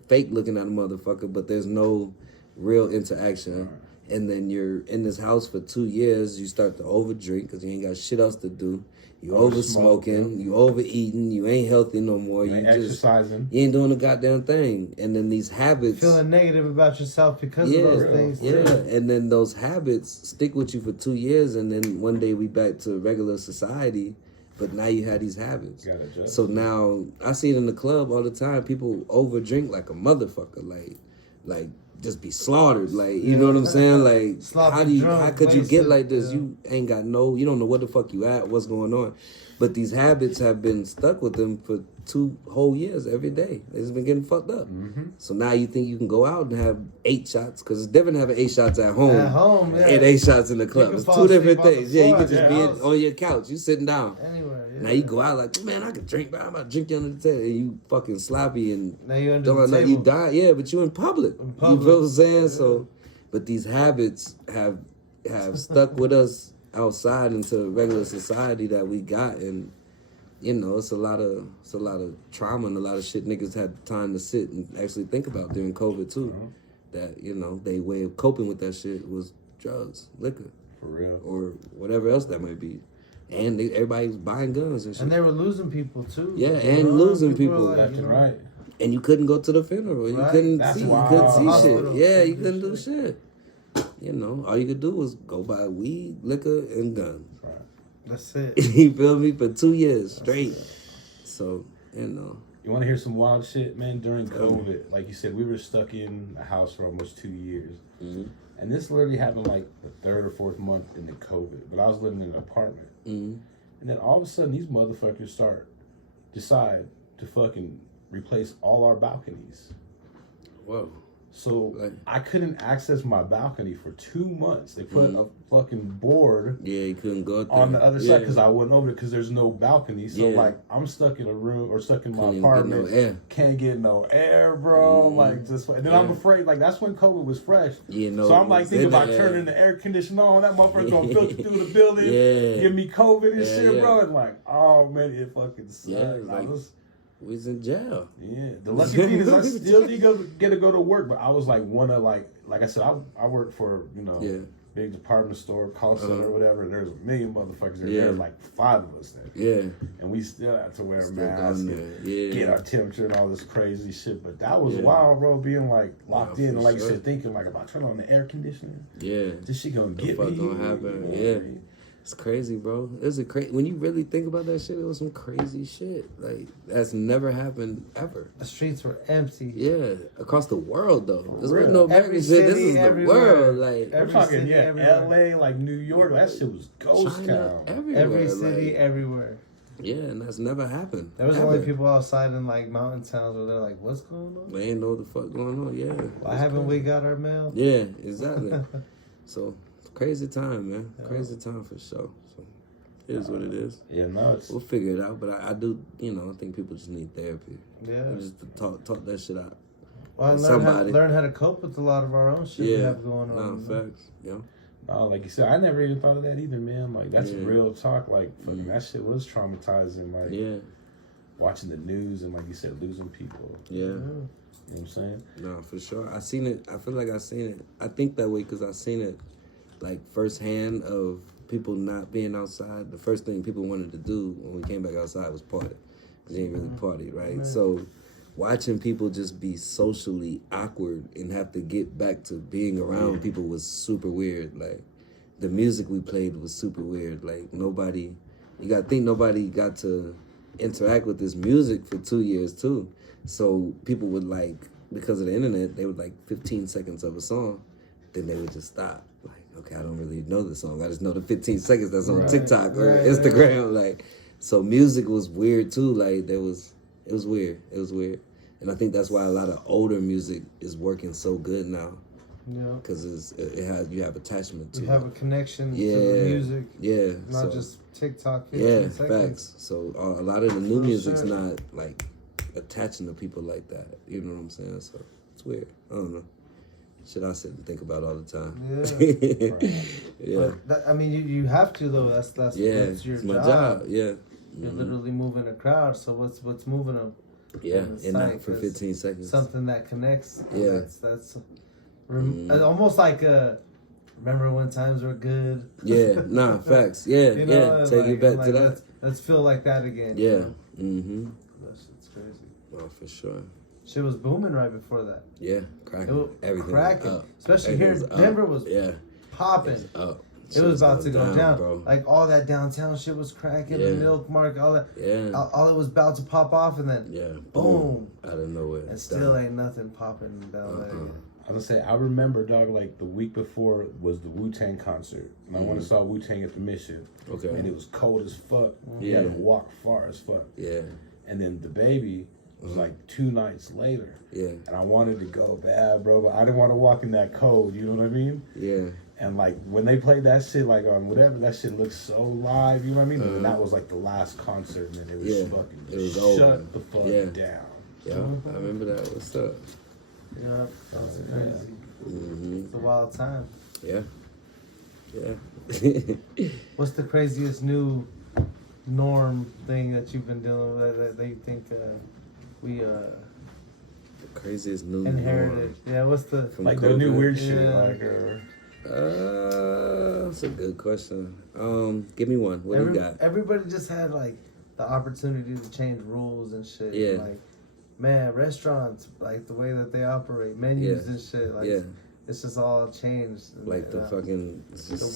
fake looking at a motherfucker, but there's no real interaction. And then you're in this house for 2 years, you start to overdrink because you ain't got shit else to do. You over smoking, you overeating, you ain't healthy no more. You ain't exercising. You ain't doing the goddamn thing. And then these habits. Feeling negative about yourself because of those things. Yeah, and then those habits stick with you for 2 years, and then one day we back to regular society, but now you have these habits. So now, I see it in the club all the time. People overdrink like a motherfucker, like just be slaughtered, like, you know what I'm saying? Like, how could you get like this? You ain't got you don't know what the fuck you at, what's going on. But these habits have been stuck with them for 2 whole years every day. They just been getting fucked up. So now you think you can go out and have 8 shots, because it's different having 8 shots at home. And 8 shots in the club. It's 2 different things. You can just be on your couch. You sitting down. Anyway, now you go out like, man, I can drink, but I'm about to drink you under the table. And you fucking sloppy and now you under the table. You die. But you in public. You feel what I'm saying? Yeah. So, but these habits have stuck with us outside into regular society that we got, and you know, it's a lot of trauma and a lot of shit niggas had time to sit and actually think about during COVID too. That, you know, their way of coping with that shit was drugs, liquor, for real, or whatever else that might be. And everybody was buying guns and shit. And they were losing people too. Yeah, and losing people. Like, right. And you couldn't go to the funeral. You couldn't see. You couldn't see shit. Yeah, you couldn't do shit. You know, all you could do was go buy weed, liquor, and guns. Right. That's it. You feel me? For 2 years straight. So, you know. You want to hear some wild shit, man? During COVID, like you said, we were stuck in a house for almost 2 years. And this literally happened like the 3rd or 4th month in the COVID. But I was living in an apartment. And then all of a sudden, these motherfuckers decide to fucking replace all our balconies. Whoa. So I couldn't access my balcony for 2 months. They put a fucking board. Yeah, you couldn't go there on the other side because I wasn't over it because there's no balcony. So like I'm stuck in a room or stuck in my apartment. Get no air. Can't get no air, bro. Like just and then I'm afraid. Like that's when COVID was fresh. So I'm like thinking about turning the air conditioner on. That motherfucker's gonna filter through the building. Give me COVID and shit, bro. And like, oh man, it fucking sucks. we was in jail. Yeah. The lucky thing is I still get to go to work, but I was like one of like I said, I work for, big department store, call center, or whatever, and there's a million motherfuckers there. There's like 5 of us there. Yeah. And we still have to wear a mask and get our temperature and all this crazy shit. But that was wild, bro, being like locked in and like you said, thinking like, if I turn on the air conditioning, this shit gonna get me. Gonna happen. Yeah. It's crazy, bro. It's when you really think about that shit, it was some crazy shit. Like, that's never happened ever. The streets were empty. Yeah, across the world though. This wasn't no American shit. This is the world. Like, we're talking, LA, like New York. That shit was ghost town. Everywhere. Every city, everywhere. Yeah, and that's never happened. There was only people outside in like mountain towns where they're like, "What's going on?" They ain't know what the fuck going on. Yeah. Why haven't we got our mail? Yeah, exactly. So. Crazy time, man. Yeah. Crazy time for sure. So it is what it is. Yeah, no, we'll figure it out. But I do, I think people just need therapy. Yeah, just to talk that shit out. Well, learn how to cope with a lot of our own shit we have going on. Facts. Yeah. No, like you said, I never even thought of that either, man. Like that's real talk. Like that shit was traumatizing. Like watching the news and like you said, losing people. Yeah. You know what I'm saying? No, for sure. I seen it. I feel like I seen it. I think that way because I seen it. Like firsthand of people not being outside. The first thing people wanted to do when we came back outside was party. Because they ain't really party, right? So watching people just be socially awkward and have to get back to being around people was super weird. Like the music we played was super weird. Like nobody got to interact with this music for 2 years too. So people would because of the internet, they would 15 seconds of a song, then they would just stop. Okay, I don't really know the song. I just know the 15 seconds that's on TikTok or Instagram. Right. So music was weird too. It was weird. It was weird. And I think that's why a lot of older music is working so good now. Yeah. Because you have attachment to it. You have a connection to the music. Yeah. Not just TikTok. Yeah, facts. So a lot of the new music's not attaching to people like that. You know what I'm saying? So it's weird. I don't know. Shit I sit and think about all the time. Yeah. But you have to though. That's your my job. Yeah. You're literally moving a crowd. So what's moving them? Yeah, and not for 15 seconds. Something that connects. Yeah. That's almost like remember when times were good. Yeah. Nah. Facts. Yeah. Take it back to that. Let's feel like that again. Yeah. That shit's crazy. Well, for sure. Shit was booming right before that. Yeah, cracking. Everything cracking. Especially here in Denver was popping. It was about to go down. Bro. Like all that downtown shit was cracking, the Milk Market, all that. Yeah. All it was about to pop off and then boom. Out of nowhere. And still ain't nothing popping down there. I was gonna say, I remember, dog, the week before was the Wu-Tang concert. And I went and saw Wu-Tang at the Mission. Okay. And it was cold as fuck. You had to walk far as fuck. Yeah. And then the baby was 2 nights later. Yeah. And I wanted to go bad, bro, but I didn't want to walk in that cold, you know what I mean? Yeah. And when they played that shit on whatever, that shit looked so live, you know what I mean? And that was the last concert, and then it was shut the fuck down. Yeah, I remember that. What's up? Yeah, that was crazy. It's a wild time. Yeah. What's the craziest new norm thing that you've been dealing with that they think we the craziest new inherited? norm. Yeah, what's the the new weird shit that's a good question. Give me one. What do you got? Everybody just had the opportunity to change rules and shit. Yeah. Man, restaurants, the way that they operate, menus and shit, it's just all changed. The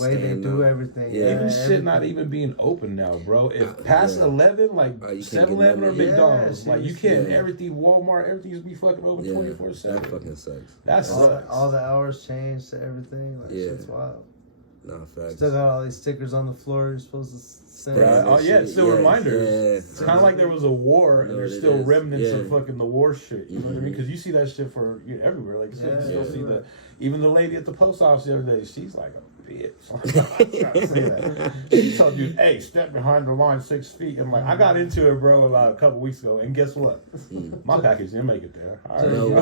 way they do everything. Yeah. Even shit not even being open now, bro. If past 11, 7-Eleven or McDonald's, you can't. Everything, Walmart, everything used to be fucking open 24/7. That fucking sucks. That sucks. All the hours changed to everything. Shit's wild. No, facts. Still got all these stickers on the floor. You're supposed to send. It's still reminders. Yeah. It's kind of like there was a war, and there's still remnants of fucking the war shit. You know what I mean? Because you see that shit everywhere. Like you said, you still see even the lady at the post office the other day. She's like a bitch. I'm trying to say that. She told you, "Hey, step behind the line 6 feet." And I got into it, bro, about a couple weeks ago, and guess what? My package didn't make it there. Bro.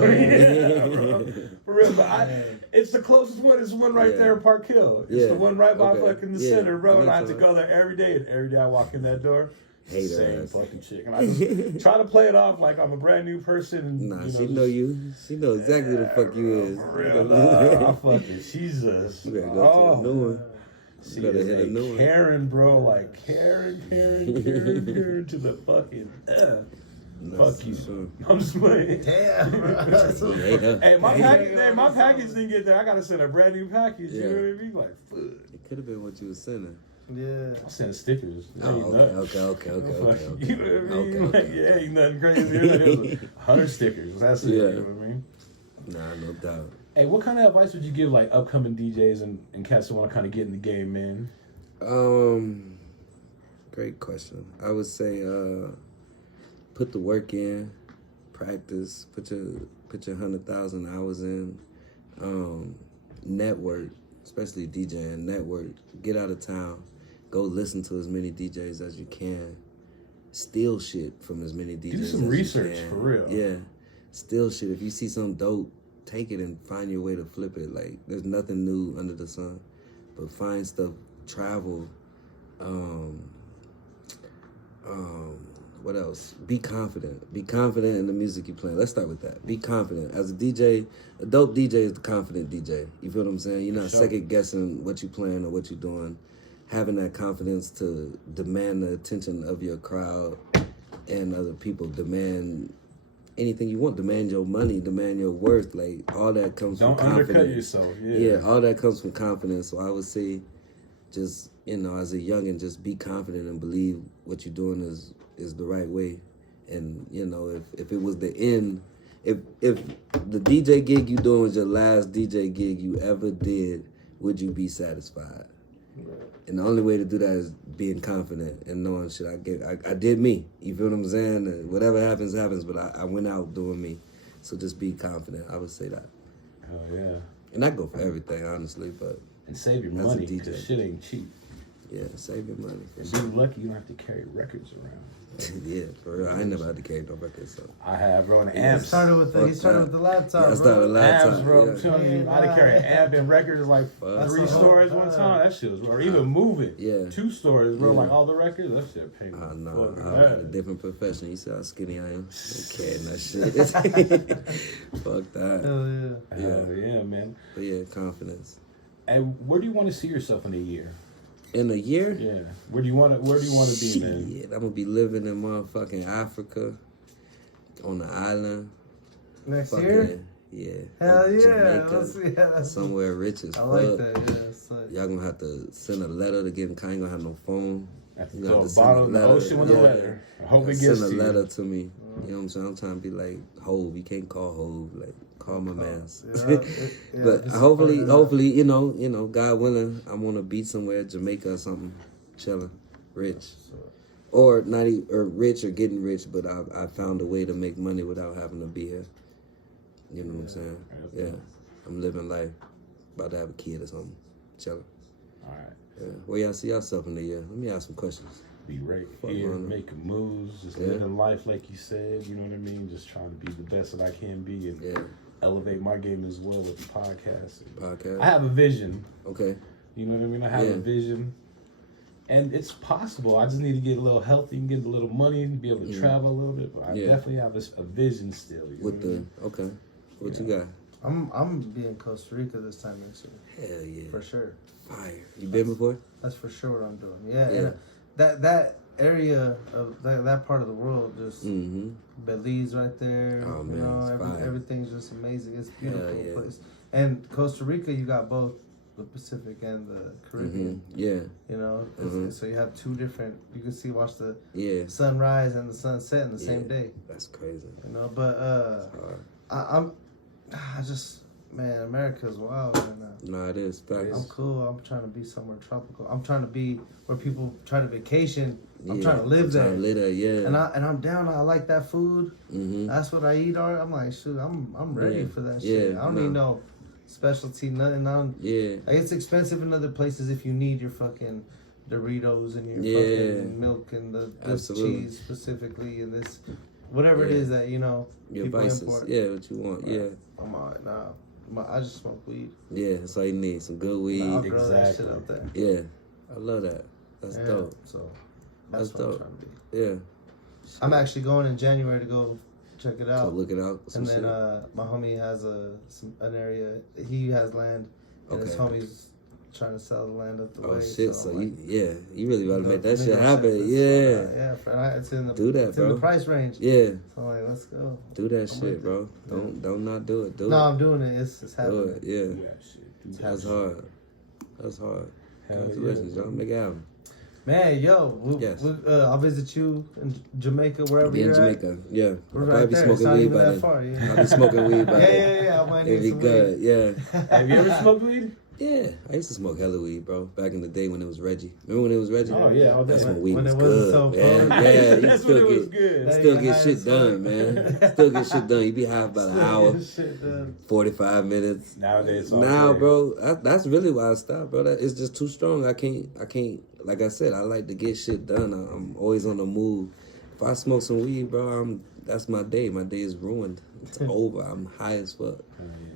For real, but it's the closest one. It's the one right there in Park Hill. It's the one right by fucking the center, bro. And I had to go there every day. And every day I walk in that door, Hate same ass. fucking chick. And I just try to play it off like I'm a brand new person. And, nah, she know you. She know exactly who the fuck you is. For real, I fucking, she's just, you better go to the new one. She is a Karen, bro. Like, Karen to the fucking, fuck you. Sure. I'm just playing. Damn, Hey, my package didn't get there. I gotta send a brand new package. You know what I mean? Like, fuck. It could have been what you was sending. Yeah. I'm sending stickers. Okay. You know what I mean? Okay. Like, yeah, ain't nothing crazy. It was 100 stickers. That's it. You know what I mean? Nah, no doubt. Hey, what kind of advice would you give like upcoming DJs and cats that want to kind of get in the game, man? Great question. I would say put the work in, practice, put your 100,000 hours in, network, especially DJing, network, get out of town, go listen to as many DJs as you can, steal shit from as many DJs do some research for real. Yeah, steal shit. If you see something dope, take it and find your way to flip it. Like, there's nothing new under the sun, but find stuff, travel, what else? Be confident. Be confident in the music you play. Let's start with that. Be confident. As a DJ, a dope DJ is the confident DJ. You feel what I'm saying? You're not second guessing what you're playing or what you're doing. Having that confidence to demand the attention of your crowd and other people. Demand anything you want. Demand your money. Demand your worth. Like, all that comes from confidence. Don't undercut yourself. Yeah, all that comes from confidence. So I would say, just, as a youngin', just be confident and believe what you're doing is the right way. And, if it was the end, if the DJ gig you doing was your last DJ gig you ever did, would you be satisfied? Right. And the only way to do that is being confident and knowing, shit, I did me. You feel what I'm saying? Whatever happens, but I went out doing me. So just be confident. I would say that. Oh, yeah. And I go for everything, honestly, but... And save your money, because shit ain't cheap. Yeah, save your money. If you're lucky, you don't have to carry records around. Yeah, for real. I ain't never had to carry no records, so. I have, bro, an amp. He started with the laptop, I started with laptop. Amps, bro. I'm telling you, I had to carry an amp and records like 3 stores one time. That shit was, or even moving. Yeah. 2 stores, bro, like all the records. That shit paid me. I know. I had a different profession. You see how skinny I am? I'm carrying that shit. Fuck that. Hell yeah. Hell yeah, man. But yeah, confidence. And where do you want to see yourself in a year? In a year? Yeah. Where do you want to be, man? Yeah, I'm gonna be living in motherfucking Africa, on the island. Next year? Yeah. Hell yeah. Jamaica, somewhere rich as fuck. I like that, Y'all gonna have to send a letter to get in. I ain't gonna have no phone. Have to throw a bottle in the ocean with a letter. I hope it gets to you. Send a letter to me. You know what I'm saying? I'm trying to be like Hove. You can't call Hove. Like, call my mans. But hopefully, God willing, I want to be somewhere, Jamaica or something, chilling, rich, or not even, or rich or getting rich. But I found a way to make money without having to be here. You know what I'm saying? Yeah, I'm living life. About to have a kid or something, chilling. All right. Yeah. Where y'all see yourself in the year? Let me ask some questions. Be right here, making moves, just living life like you said. You know what I mean? Just trying to be the best that I can be and elevate my game as well with the podcast. I have a vision. Okay. You know what I mean? I have a vision. And it's possible. I just need to get a little healthy and get a little money and be able to travel a little bit. But I definitely have a vision still. Okay. What you got? I'm be in Costa Rica this time next year. Hell yeah. For sure. Fire. You been before? That's for sure what I'm doing. Yeah. And that area of that part of the world, just Belize right there. Oh man, everything's just amazing. It's a beautiful place. And Costa Rica, you got both the Pacific and the Caribbean. Yeah. So you have 2 different. You can watch the sunrise and the sunset in the same day. That's crazy. But man, America's wild right now. No, it is. I'm cool. I'm trying to be somewhere tropical. I'm trying to be where people try to vacation. I'm trying to live there. And I'm down. I like that food. That's what I eat. I'm like, shoot, I'm ready for that shit. I don't need no specialty, nothing. Like, it's expensive in other places if you need your fucking Doritos and your fucking milk and this cheese specifically and this whatever it is that your people vices. import. Yeah, what you want. Yeah. I'm alright now. I just smoke weed. Yeah, that's all you need. Some good weed. I'll grow that shit out there. Yeah, I love that. That's dope. So, That's what dope. I'm trying to be. Yeah. I'm actually going in January to go check it out. So look it out. And then my homie has an area. He has land, and his homie's trying to sell the land up the way. Oh shit! So like, you really about to make that shit happen. Yeah. It's in the do that, it's in the price range. Yeah. So I'm like, let's go. Do that shit, bro. Don't not do it. Do no, it. I'm doing it. It's happening. Do it. Yeah. Do that shit. That's hard. That's hard. Congratulations, y'all. Make it happen. Man, yo, Yes. I'll visit you in Jamaica, wherever Be in you're Jamaica. at. Yeah. We're I'll right probably be there. smoking It's not weed even by that then. far. Yeah. I'll be smoking weed by then. Yeah. I might need It'd be some good. weed. Yeah. Have you ever smoked weed? Yeah, I used to smoke hella weed, bro. Back in the day when it was Reggie. Remember when it was Reggie? Oh yeah, all That's day. when weed When was it wasn't good. so Yeah, fun. yeah. You That's when it was good. Still Now get you're shit high done, as man. Still get shit done. You be high about an hour, Shit done. 45 minutes. Nowadays, it's all Now, day. bro, that's really why I stopped, bro. It's just too strong. I can't. Like I said, I like to get shit done. I'm always on the move. If I smoke some weed, bro, that's my day. My day is ruined. It's over. I'm high as fuck.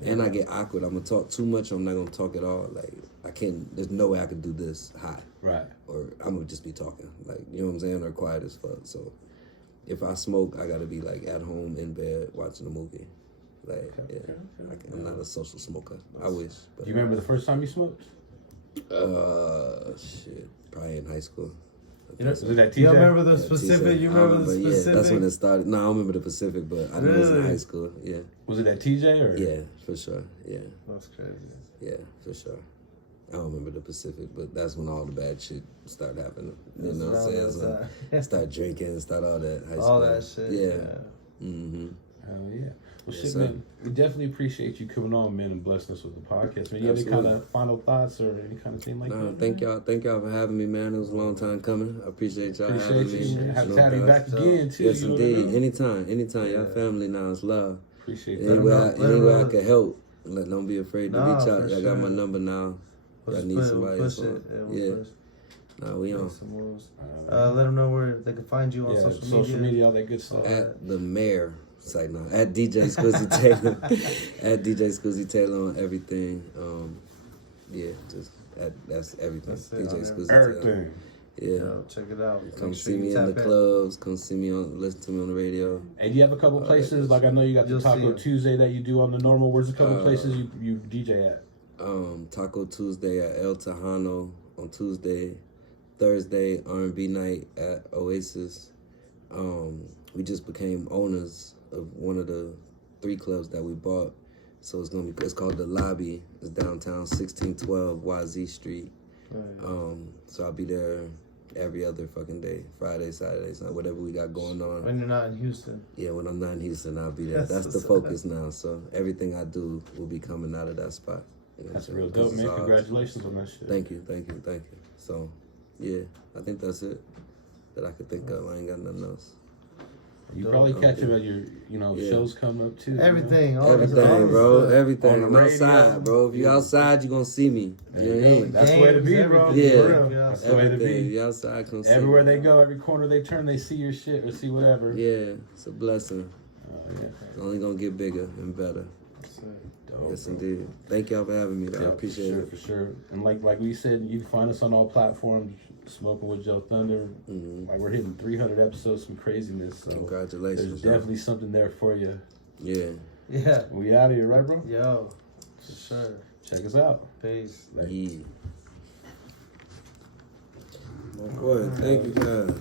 And I get awkward. I'm gonna talk too much. I'm not gonna talk at all. Like I can't. There's no way I could do this high. Right. Or I'm gonna just be talking. Like you know what I'm saying? Or quiet as fuck. So if I smoke, I gotta be like at home in bed watching a movie. Like I'm not a social smoker. I wish. But, Do you remember the first time you smoked? Shit. Probably in high school. You know, was it that TJ? You remember the specific? You remember the specific? Yeah, that's when it started. No, I don't remember the Pacific, but I know it was in high school. Yeah. Was it that TJ or? Yeah, for sure. Yeah. That's crazy. Yeah, for sure. I don't remember the Pacific, but that's when all the bad shit started happening. You know what I'm saying? So start drinking, start all that high school. All that shit. Yeah. Mm-hmm. Hell yeah. Well, Yes, shit, sir. man. We definitely appreciate you coming on, man, and blessing us with the podcast. Man, you have any kind of final thoughts or any kind of thing like that? No, thank y'all for having me, man. It was a long time coming. I appreciate y'all having me. You. Have No to have you doubt. back again, too. Yes, you know indeed. what I mean? Anytime. Y'all family now. It's love. Appreciate Any that. way I know. can help. Don't be afraid to reach out. for Y'all got my sure. number now. Y'all need somebody else on. Nah, we on. Some moves. Let them know where they can find you on social media. All that good stuff. At the mayor site now. At DJ Squizzy Taylor. At DJ Squizzy Taylor on everything. That's everything. That's it, DJ on Squizzy Taylor. Everything. Yeah. Yo, check it out. Come Make sure see me you in the tap clubs. Come see me listen to me on the radio. And you have a couple places, like I know you got the You'll see Taco 'em. Tuesday that you do on the normal. Where's a couple places you DJ at? Taco Tuesday at El Tejano on Tuesday. Thursday, R&B night at Oasis. We just became owners of one of the 3 clubs that we bought. So it's called The Lobby. It's downtown 1612 YZ Street. So I'll be there every other fucking day. Friday, Saturday, Sunday, whatever we got going on. When you're not in Houston. Yeah, when I'm not in Houston, I'll be there. That's the what's focus now. So everything I do will be coming out of that spot. You know That's what I'm real saying? dope, man. It's all- Congratulations on that shit. Thank you. So, yeah, I think that's it that I could think of. I ain't got nothing else. You probably catch him at your, shows coming up too. Everything. Everything, bro. stuff. Everything. On the I'm radio. outside, bro. If you outside, you gonna see me. You know what I mean? That's the way to be, Games, bro. everything. Yeah. For real. That's the way to Everything. be. You outside, come see Everywhere me. they go, every corner they turn, they see your shit or see whatever. Yeah, it's a blessing. Yeah. It's only gonna get bigger and better. Dope, Yes, bro. indeed. Thank y'all for having me. I appreciate it. For sure. And like we said, you can find us on all platforms. Smoking with JoeThunder. Like we're hitting 300 episodes, some craziness. So Congratulations. there's definitely something there for you. Yeah. Yeah. We out of here, right, bro? Yo, for sure. Check us out. Peace. Yeah. My boy, thank you guys.